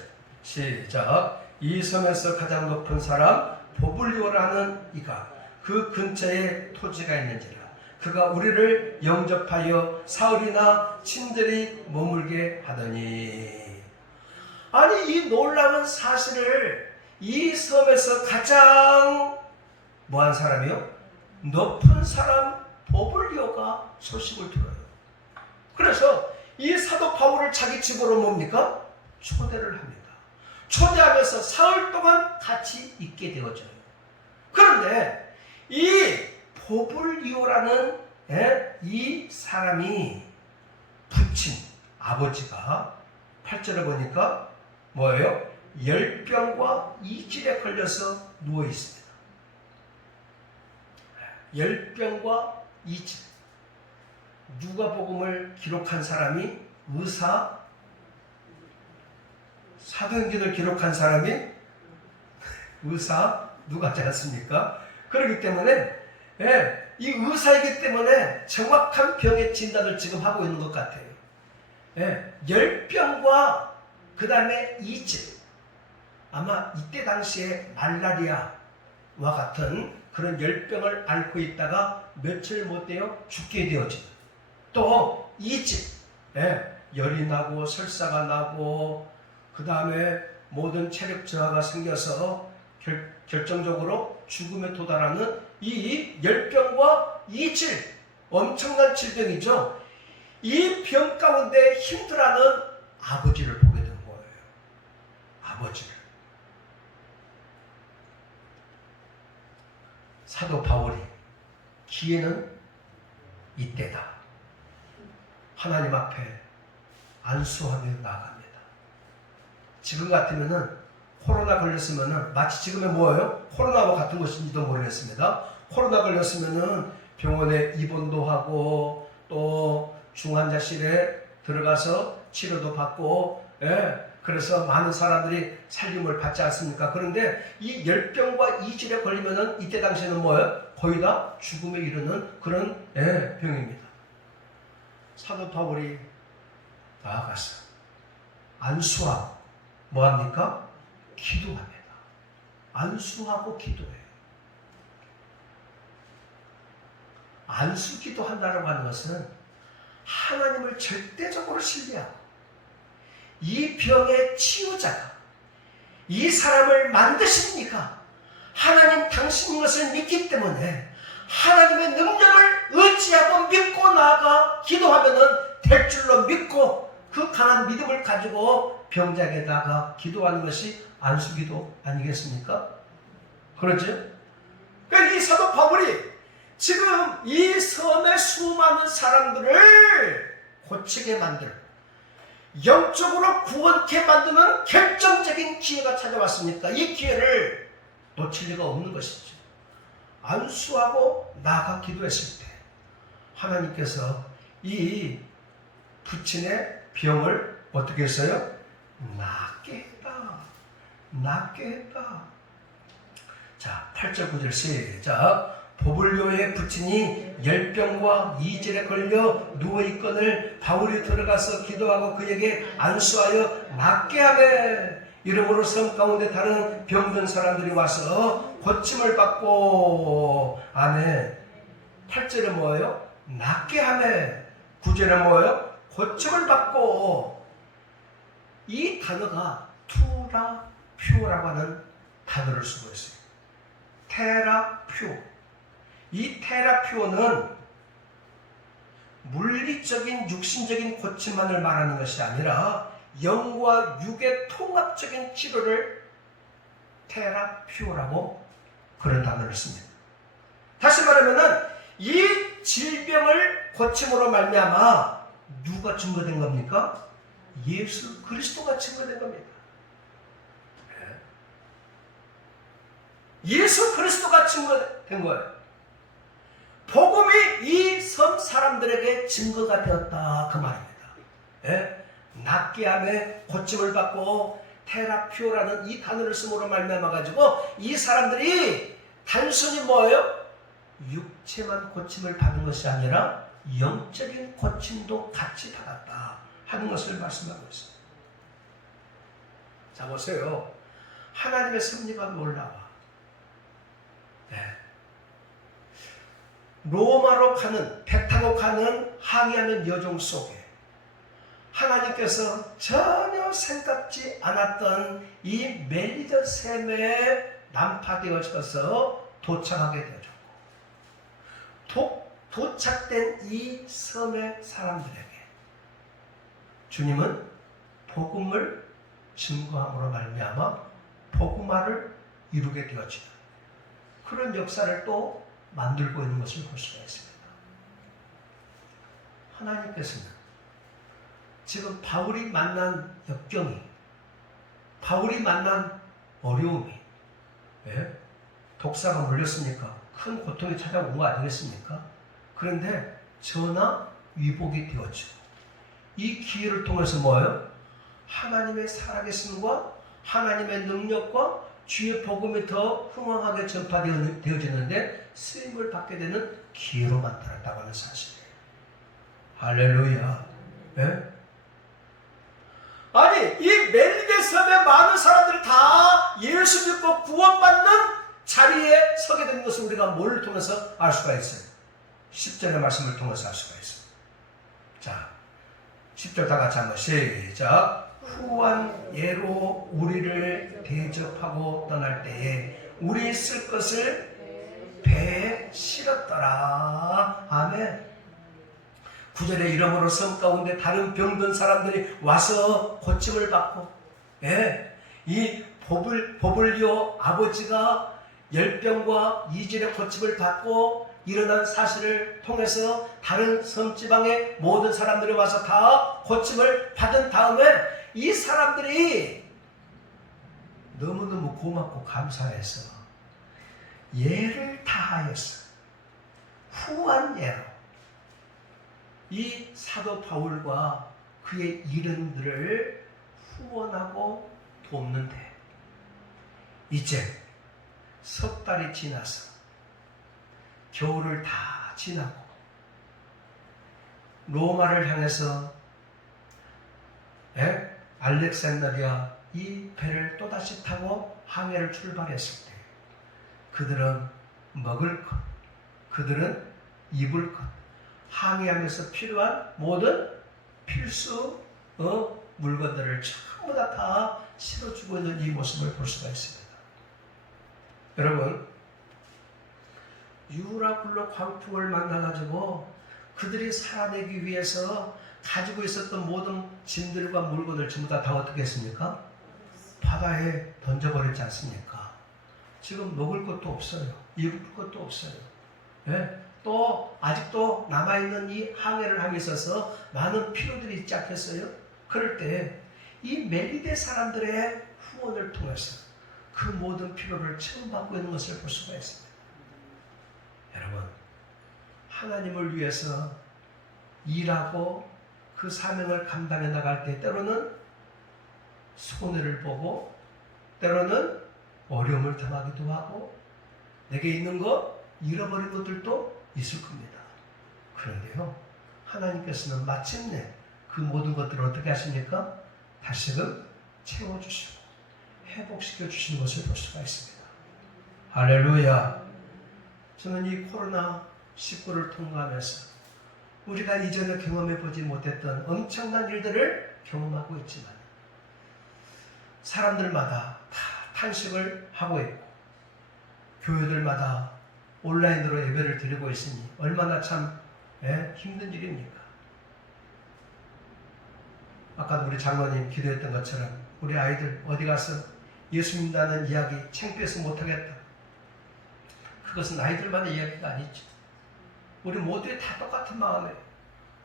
시작. 이 섬에서 가장 높은 사람 보블리오라는 이가 그 근처에 토지가 있는지라 그가 우리를 영접하여 사흘이나 친들이 머물게 하더니, 아니 이 놀라운 사실을 이 섬에서 가장 뭐한 사람이요? 높은 사람 보블리오가 소식을 들어요. 그래서 이 사도 바울을 자기 집으로 뭡니까? 초대를 합니다. 초대하면서 사흘 동안 같이 있게 되어져요. 그런데 이 보블리오라는 이 사람이 부친 아버지가 8절에 보니까 뭐예요? 열병과 이질에 걸려서 누워 있습니다. 열병과 이질. 누가복음을 기록한 사람이 의사, 사도행전을 기록한 사람이 의사 누가지 않습니까? 그렇기 때문에 이 의사이기 때문에 정확한 병의 진단을 지금 하고 있는 것 같아요. 열병과 그 다음에 이질, 아마 이때 당시에 말라리아와 같은 그런 열병을 앓고 있다가 며칠 못 돼요 죽게 되어지고, 또 이질, 열이 나고 설사가 나고 그 다음에 모든 체력 저하가 생겨서 결정적으로 죽음에 도달하는 이 열병과 이질, 엄청난 질병이죠. 이 병 가운데 힘들어하는 아버지를 보게 된 거예요. 아버지를. 사도 바울이 기회는 이때다. 하나님 앞에 안수하며 나아갑니다. 지금 같으면은 코로나 걸렸으면은 마치 지금의 뭐예요? 코로나와 같은 것인지도 모르겠습니다. 코로나 걸렸으면은 병원에 입원도 하고 또 중환자실에 들어가서 치료도 받고, 그래서 많은 사람들이 살림을 받지 않습니까? 그런데 이 열병과 이질에 걸리면은 이때 당시에는 뭐예요? 거의 다 죽음에 이르는 그런 병입니다. 사도 바울이 나아가서 안수하고 뭐합니까? 기도합니다. 안수하고 기도해요. 안수 기도한다고 하는 것은 하나님을 절대적으로 신뢰하고 이 병의 치유자가 이 사람을 만드십니까? 하나님 당신인 것을 믿기 때문에 하나님의 능력을 의지하고 믿고 나아가 기도하면은 될 줄로 믿고 그 강한 믿음을 가지고 병자에게다가 기도하는 것이 안수기도 아니겠습니까? 그렇죠? 그러니까 이 사도 바울이 지금 이 섬의 수많은 사람들을 고치게 만들, 영적으로 구원케 만드는 결정적인 기회가 찾아왔으니까 이 기회를 놓칠 리가 없는 것이죠. 안수하고 나아가 기도했을 때 하나님께서 이 부친의 병을 어떻게 했어요? 낫게 했다. 낫게 했다. 자, 8절 9절 시작. 보블료의 부친이 열병과 이질에 걸려 누워있거늘 바울이 들어가서 기도하고 그에게 안수하여 낫게 하매 이러므로 섬 가운데 다른 병든 사람들이 와서 고침을 받고. 아멘. 8절에 뭐예요? 낫게 하매. 9절에 뭐예요? 고침을 받고. 이 단어가 투라퓨라고 하는 단어를 쓰고 있어요. 테라퓨. 이 테라퓨어는 물리적인 육신적인 고침만을 말하는 것이 아니라 영과 육의 통합적인 치료를 테라퓨어라고 그런 단어를 씁니다. 다시 말하면은 이 질병을 고침으로 말미암아 누가 증거된 겁니까? 예수 그리스도가 증거된 겁니다. 예수 그리스도가 증거된 거예요. 복음이 이 섬 사람들에게 증거가 되었다 그 말입니다. 낫게 하며 고침을 받고 테라퓨어라는 이 단어를 쓰므로 말미암아 가지고 이 사람들이 단순히 뭐예요? 육체만 고침을 받은 것이 아니라 영적인 고침도 같이 받았다 하는 것을 말씀하고 있습니다. 자 보세요. 하나님의 섭리가 놀라워. 로마로 가는, 배 타고 가는 항해하는 여정 속에 하나님께서 전혀 생각지 않았던 이 멜리더 샘에 난파되어져서 도착하게 되어졌고, 도착된 이 섬의 사람들에게 주님은 복음을 증거함으로 말미암아 복음화를 이루게 되어지는 그런 역사를 또 만들고 있는 것을 볼 수가 있습니다. 하나님께서는 지금 바울이 만난 역경이, 바울이 만난 어려움이, 독사가 물렸으니까 큰 고통이 찾아온 거 아니겠습니까? 그런데 전하 위복이 되었죠. 이 기회를 통해서 뭐예요? 하나님의 살아계심과 하나님의 능력과 주의 복음이 더 흥황하게 전파되어지는데 쓰임을 받게 되는 기회로 만들었다고 하는 사실이에요. 할렐루야. 아니 이 멜리데 섬의 많은 사람들이 다 예수 믿고 구원받는 자리에 서게 된 것을 우리가 뭘 통해서 알 수가 있어요? 10절의 말씀을 통해서 알 수가 있어요. 자, 10절 다 같이 한번 시작. 후한 예로 우리를 대접하고 떠날 때에 우리 쓸 것을 배에 실었더라. 아멘. 9절에 이러므로 섬 가운데 다른 병든 사람들이 와서 고침을 받고, 이 보블리오 아버지가 열병과 이질의 고침을 받고 일어난 사실을 통해서 다른 섬지방의 모든 사람들이 와서 다 고침을 받은 다음에 이 사람들이 너무너무 고맙고 감사해서 예를 다하였어. 후한 예로 이 사도 바울과 그의 일행들을 후원하고 돕는데, 이제 석 달이 지나서 겨울을 다 지나고 로마를 향해서 알렉산드리아 이 배를 또다시 타고 항해를 출발했을 때 그들은 먹을 것, 그들은 입을 것, 항해하면서 필요한 모든 필수 물건들을 전부 다 실어주고 있는 이 모습을 볼 수가 있습니다. 여러분, 유라굴로 광풍을 만나가지고 그들이 살아내기 위해서 가지고 있었던 모든 짐들과 물건을 전부 다 어떻게 했습니까? 바다에 던져버렸지 않습니까? 지금 먹을 것도 없어요. 입을 것도 없어요. 또 아직도 남아있는 이 항해를 함에 있어서 많은 필요들이 있지 않겠어요? 그럴 때 이 멜리데 사람들의 후원을 통해서 그 모든 필요를 체험받고 있는 것을 볼 수가 있습니다. 여러분, 하나님을 위해서 일하고 그 사명을 감당해 나갈 때 때로는 손해를 보고 때로는 어려움을 당하기도 하고 내게 있는 것 잃어버린 것들도 있을 겁니다. 그런데요, 하나님께서는 마침내 그 모든 것들을 어떻게 하십니까? 다시금 채워주시고 회복시켜 주시는 것을 볼 수가 있습니다. 할렐루야. 저는 이 코로나19를 통과하면서 우리가 이전에 경험해 보지 못했던 엄청난 일들을 경험하고 있지만 사람들마다 다 탄식을 하고 있고 교회들마다 온라인으로 예배를 드리고 있으니 얼마나 참 힘든 일입니까? 아까 우리 장로님 기도했던 것처럼 우리 아이들 어디 가서 예수 믿는다는 이야기 창피해서 못하겠다. 그것은 아이들만의 이야기가 아니죠. 우리 모두의 다 똑같은 마음이에요.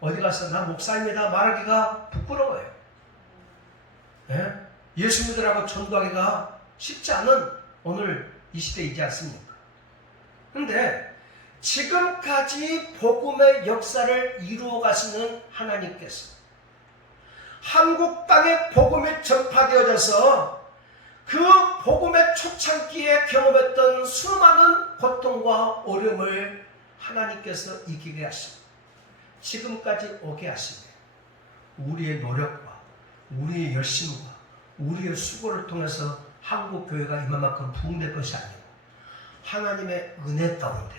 어디 가서 나 목사입니다 말하기가 부끄러워요. 예수 믿으라고 전도하기가 쉽지 않은 오늘 이 시대이지 않습니까? 그런데 지금까지 복음의 역사를 이루어 가시는 하나님께서 한국 땅에 복음이 전파되어져서 그 복음의 초창기에 경험했던 수많은 고통과 어려움을 하나님께서 이기게 하시고 지금까지 오게 하시며 우리의 노력과 우리의 열심과 우리의 수고를 통해서 한국 교회가 이만큼 부흥될 것이 아니고 하나님의 은혜 가운데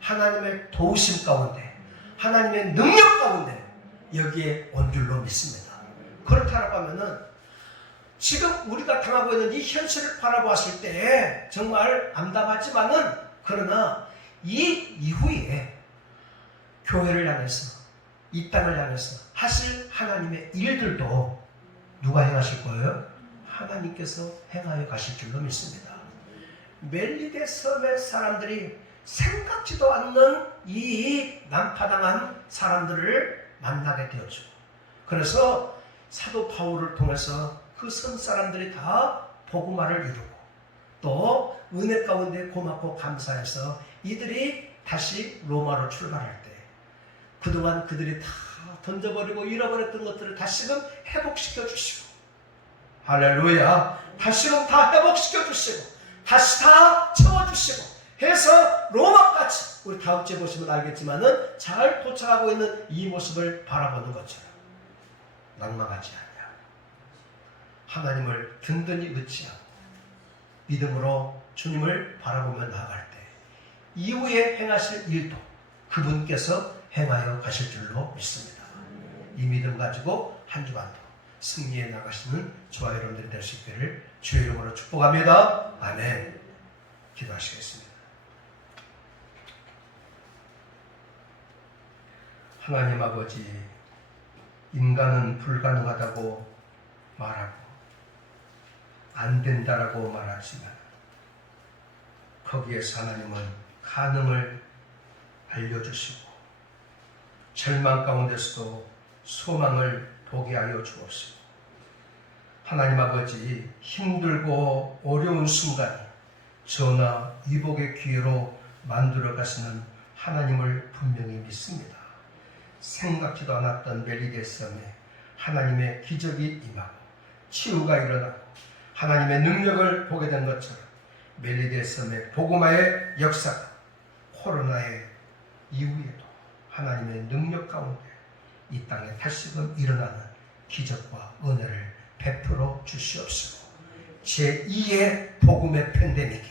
하나님의 도우심 가운데 하나님의 능력 가운데 여기에 온 줄로 믿습니다. 그렇다라고 하면은 지금 우리가 당하고 있는 이 현실을 바라보았을 때 정말 암담하지만은 그러나 이 이후에 교회를 향해서 이 땅을 향해서 하실 하나님의 일들도 누가 행하실 거예요? 하나님께서 행하여 가실 줄로 믿습니다. 멜리데 섬의 사람들이 생각지도 않는 이 난파당한 사람들을 만나게 되었죠. 그래서 사도 바울을 통해서 그 섬 사람들이 다 복음화를 이루고 또 은혜 가운데 고맙고 감사해서 이들이 다시 로마로 출발할 때 그동안 그들이 다 던져버리고 잃어버렸던 것들을 다시금 회복시켜 주시고 할렐루야 다시금 다 회복시켜 주시고 다시 다 채워주시고 해서 로마까지 우리 다음 주에 보시면 알겠지만은 잘 도착하고 있는 이 모습을 바라보는 것처럼 낭망하지 않냐. 하나님을 든든히 의지하고 믿음으로 주님을 바라보며 나아갈 때 이후에 행하실 일도 그분께서 행하여 가실 줄로 믿습니다. 이 믿음 가지고 한 주간도 승리해 나가시는 저와 여러분들이 될 수 있기를 주의 이름으로 축복합니다. 아멘. 기도하시겠습니다. 하나님 아버지, 인간은 불가능하다고 말하고 안 된다라고 말하지만 거기에서 하나님은 가능을 알려주시고 절망 가운데서도 소망을 보게 하여 주옵시고 하나님 아버지, 힘들고 어려운 순간이 전화 위복의 기회로 만들어 가시는 하나님을 분명히 믿습니다. 생각지도 않았던 멜리데 섬에 하나님의 기적이 임하고 치유가 일어나고 하나님의 능력을 보게 된 것처럼 멜리데 섬의 복음화의 역사가 코로나의 이후에도 하나님의 능력 가운데 이 땅에 다시금 일어나는 기적과 은혜를 베풀어 주시옵시고 제2의 복음의 팬데믹이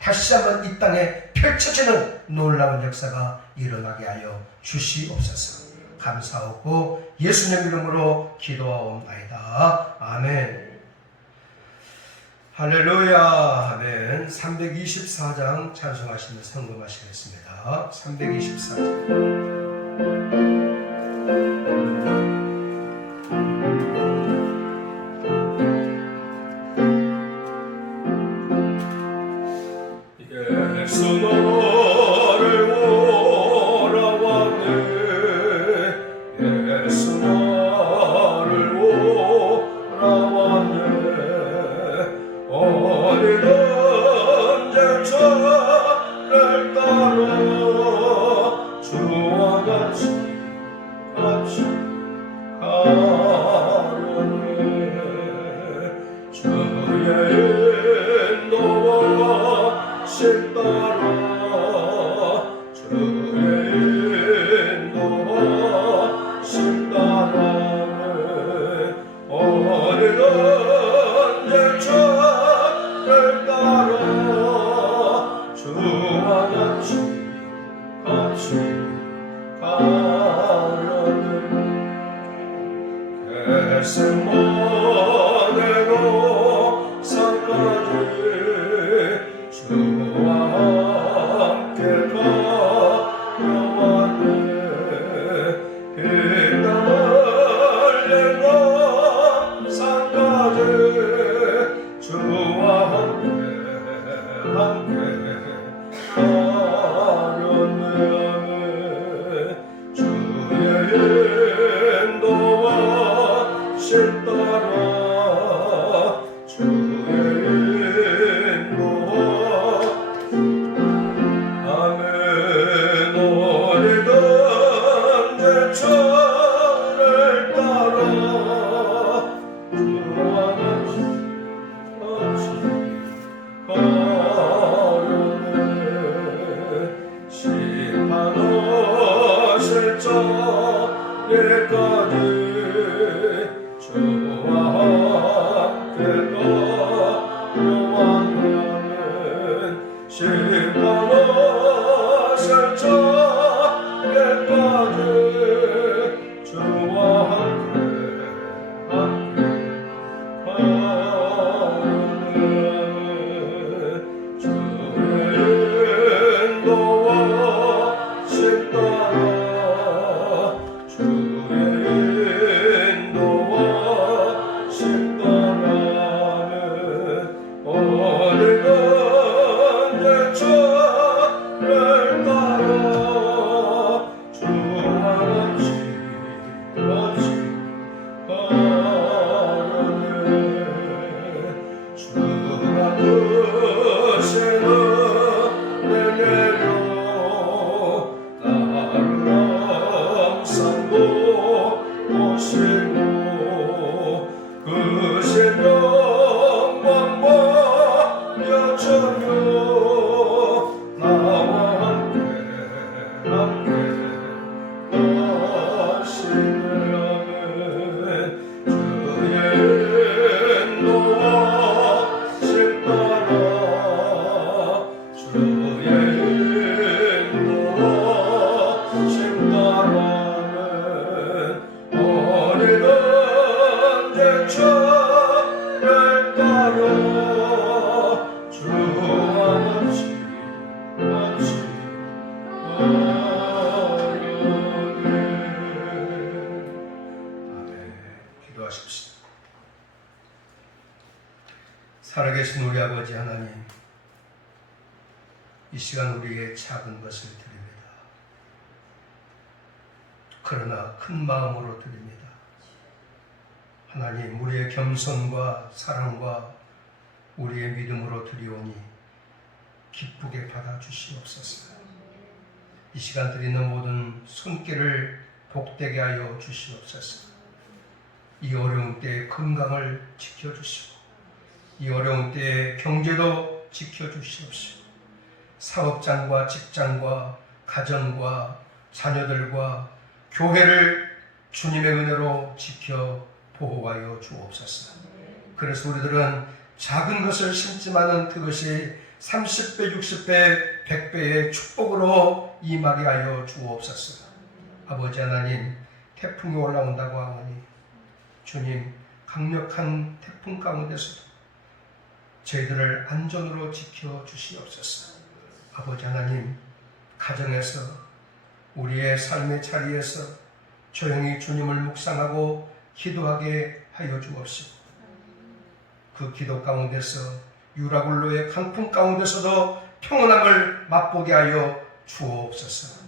다시 한번 이 땅에 펼쳐지는 놀라운 역사가 일어나게 하여 주시옵소서. 감사하고 예수님 이름으로 기도하옵나이다. 아멘. 할렐루야. 아멘. 324장 찬송하시며 성금하시겠습니다. 324장. 예수 나를 오라왔네. 예수 나를 오라왔네. 어디든지 저를 따라 주와 같이 가려네. 주의 인도와 따라 주의 인도와 따라네. 어디든지 저를 따라 주와 같이 가려네. 겟세마네 산까지 주와 함께 가려왔네. 빛나 흘리는 산까지 주와 함께 가려네. 주의 인도와 따라 주의 인도와 아멘. 어디든지 저를 따라 주와 같이 가려네. 심판하실 자에까지 주와 함께 가려왔냐는 심판하실 자에까지 주와 함께 가려네. 주의 인도와 따라 주의 인도와 따라네. 어디든지 저를 따라 주와 같이 가려네. 주가 드시는 내 내려 나를 항상 보시고 그 신령광과 여전히 나와 함께 하시느라면 주의 인도와 따라 주의 인도와 따라네. 살아계신 우리 아버지 하나님, 이 시간 우리에게 작은 것을 드립니다. 그러나 큰 마음으로 드립니다. 하나님, 우리의 겸손과 사랑과 우리의 믿음으로 드리오니 기쁘게 받아주시옵소서. 이 시간 드리는 모든 손길을 복되게 하여 주시옵소서. 이 어려운 때에 건강을 지켜주시고, 이 어려운 때에 경제도 지켜주시옵시고, 사업장과 직장과 가정과 자녀들과 교회를 주님의 은혜로 지켜 보호하여 주옵소서. 그래서 우리들은 작은 것을 심지만은 그것이 30배, 60배, 100배의 축복으로 임하게 하여 주옵소서. 아버지 하나님, 태풍이 올라온다고 하오니 주님, 강력한 태풍 가운데서도 저희들을 안전으로 지켜주시옵소서. 아버지 하나님, 가정에서 우리의 삶의 자리에서 조용히 주님을 묵상하고 기도하게 하여 주옵시고, 그 기도 가운데서 유라굴로의 강풍 가운데서도 평온함을 맛보게 하여 주옵소서.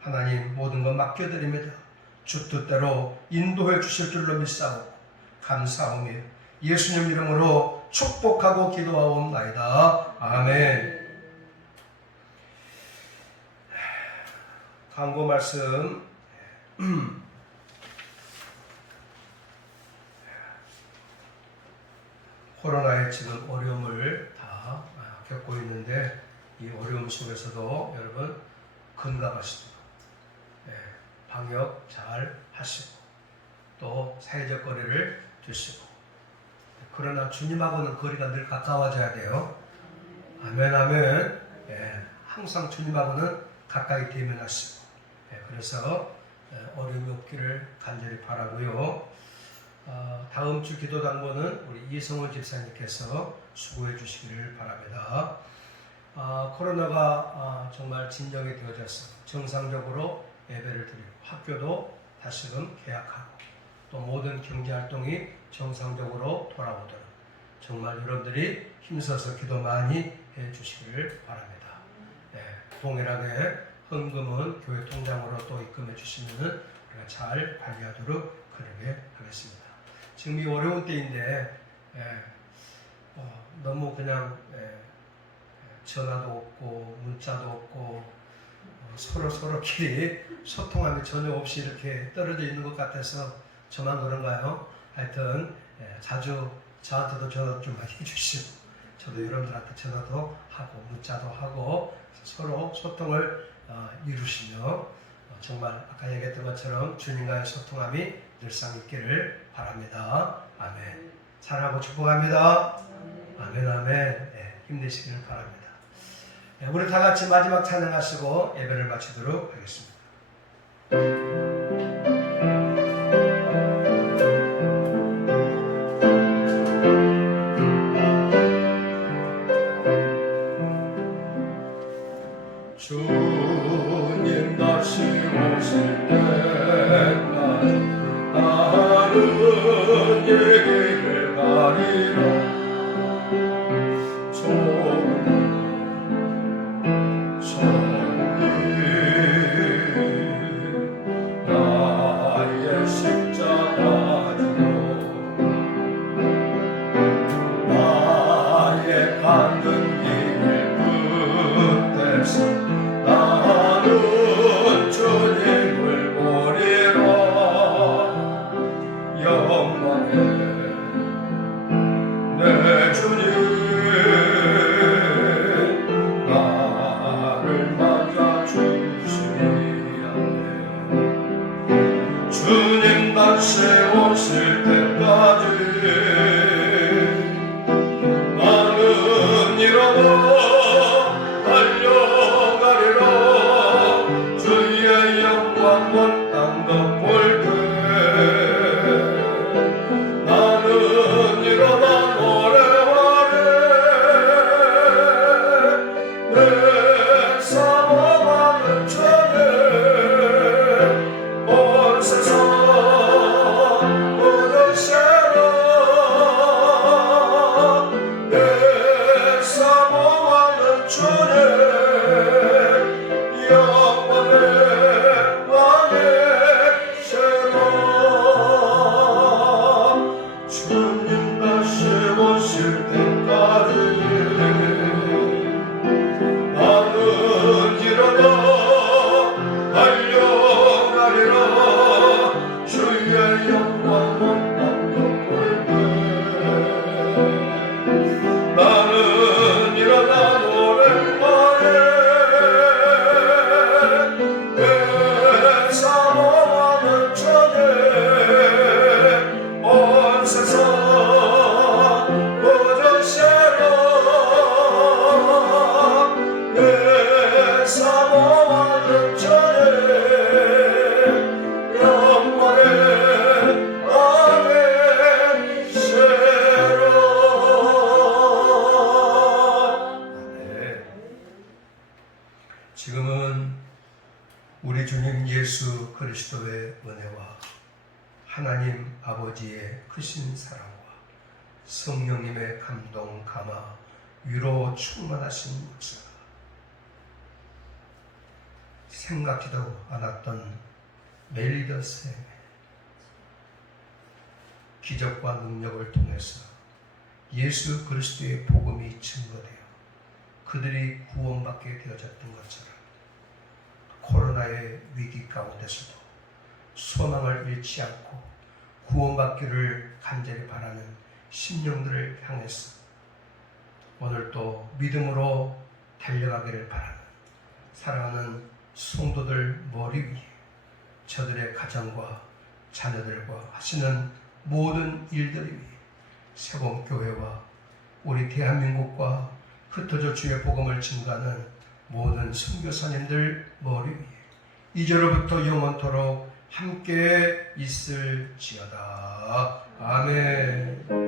하나님, 모든 것 맡겨드립니다. 주 뜻대로 인도해 주실 줄로 믿사오고 감사하며 예수님 이름으로 축복하고 기도하옵나이다. 아멘. 광고 말씀. 코로나의 지금 어려움을 다 겪고 있는데, 이 어려움 속에서도 여러분 건강하시도록 방역 잘 하시고, 또 사회적 거리를 두시고, 그러나 주님하고는 거리가 늘 가까워져야 돼요. 아멘, 아멘. 항상 주님하고는 가까이 대면하시고, 그래서 어려움이 없기를 간절히 바라고요. 다음 주 기도 당번은 우리 이성원 집사님께서 수고해 주시기를 바랍니다. 코로나가 정말 진정이 되어져서 정상적으로 예배를 드리고, 학교도 다시금 개학하고, 또 모든 경제활동이 정상적으로 돌아오도록 정말 여러분들이 힘써서 기도 많이 해주시기를 바랍니다. 동일하게 헌금은 교회 통장으로 또 입금해 주시면 우리가 잘 관리하도록 그러게 하겠습니다. 지금 이 어려운 때인데 너무 그냥 전화도 없고 문자도 없고 서로끼리 소통함이 전혀 없이 이렇게 떨어져 있는 것 같아서 저만 그런가요? 하여튼 자주 저한테도 전화 좀 많이 해주시고, 저도 여러분들한테 전화도 하고 문자도 하고 서로 소통을 이루시며 정말 아까 얘기했던 것처럼 주님과의 소통함이 늘상 있기를 바랍니다. 아멘. 사랑하고 축복합니다. 아멘, 아멘. 힘내시기를 바랍니다. 우리 다 같이 마지막 찬양하시고 예배를 마치도록 하겠습니다. 주님 다시 오실 때까지 나는 얘기를 가리라. 나의 십자가 지고 나의 가는 길 끝에서 나는 주님을 보리라. 영광의 내 주님 나를 맞아주시리. 주님 다시 오실 때까지 나는 일어나 달려가리라. 주의 영광만 땅 덮을 때 나는 일어나 노래하리. 내 사모하는 주님 온 세상 모든 세상 내 예수 그리스도의 은혜와 하나님 아버지의 크신 사랑과 성령님의 감동, 감화, 위로 충만하신 목사가 생각지도 않았던 멜리더 쌤의 기적과 능력을 통해서 예수 그리스도의 복음이 증거되어 그들이 구원받게 되어졌던 것처럼 코로나의 위기 가운데서도 소망을 잃지 않고 구원받기를 간절히 바라는 심령들을 향해서 오늘도 믿음으로 달려가기를 바라는 사랑하는 성도들 머리 위에 저들의 가정과 자녀들과 하시는 모든 일들 위에 세봉교회와 우리 대한민국과 흩어져 주의 복음을 증가하는 모든 선교사님들 머리 위에 이제로부터 영원토록 함께 있을지어다. 아멘.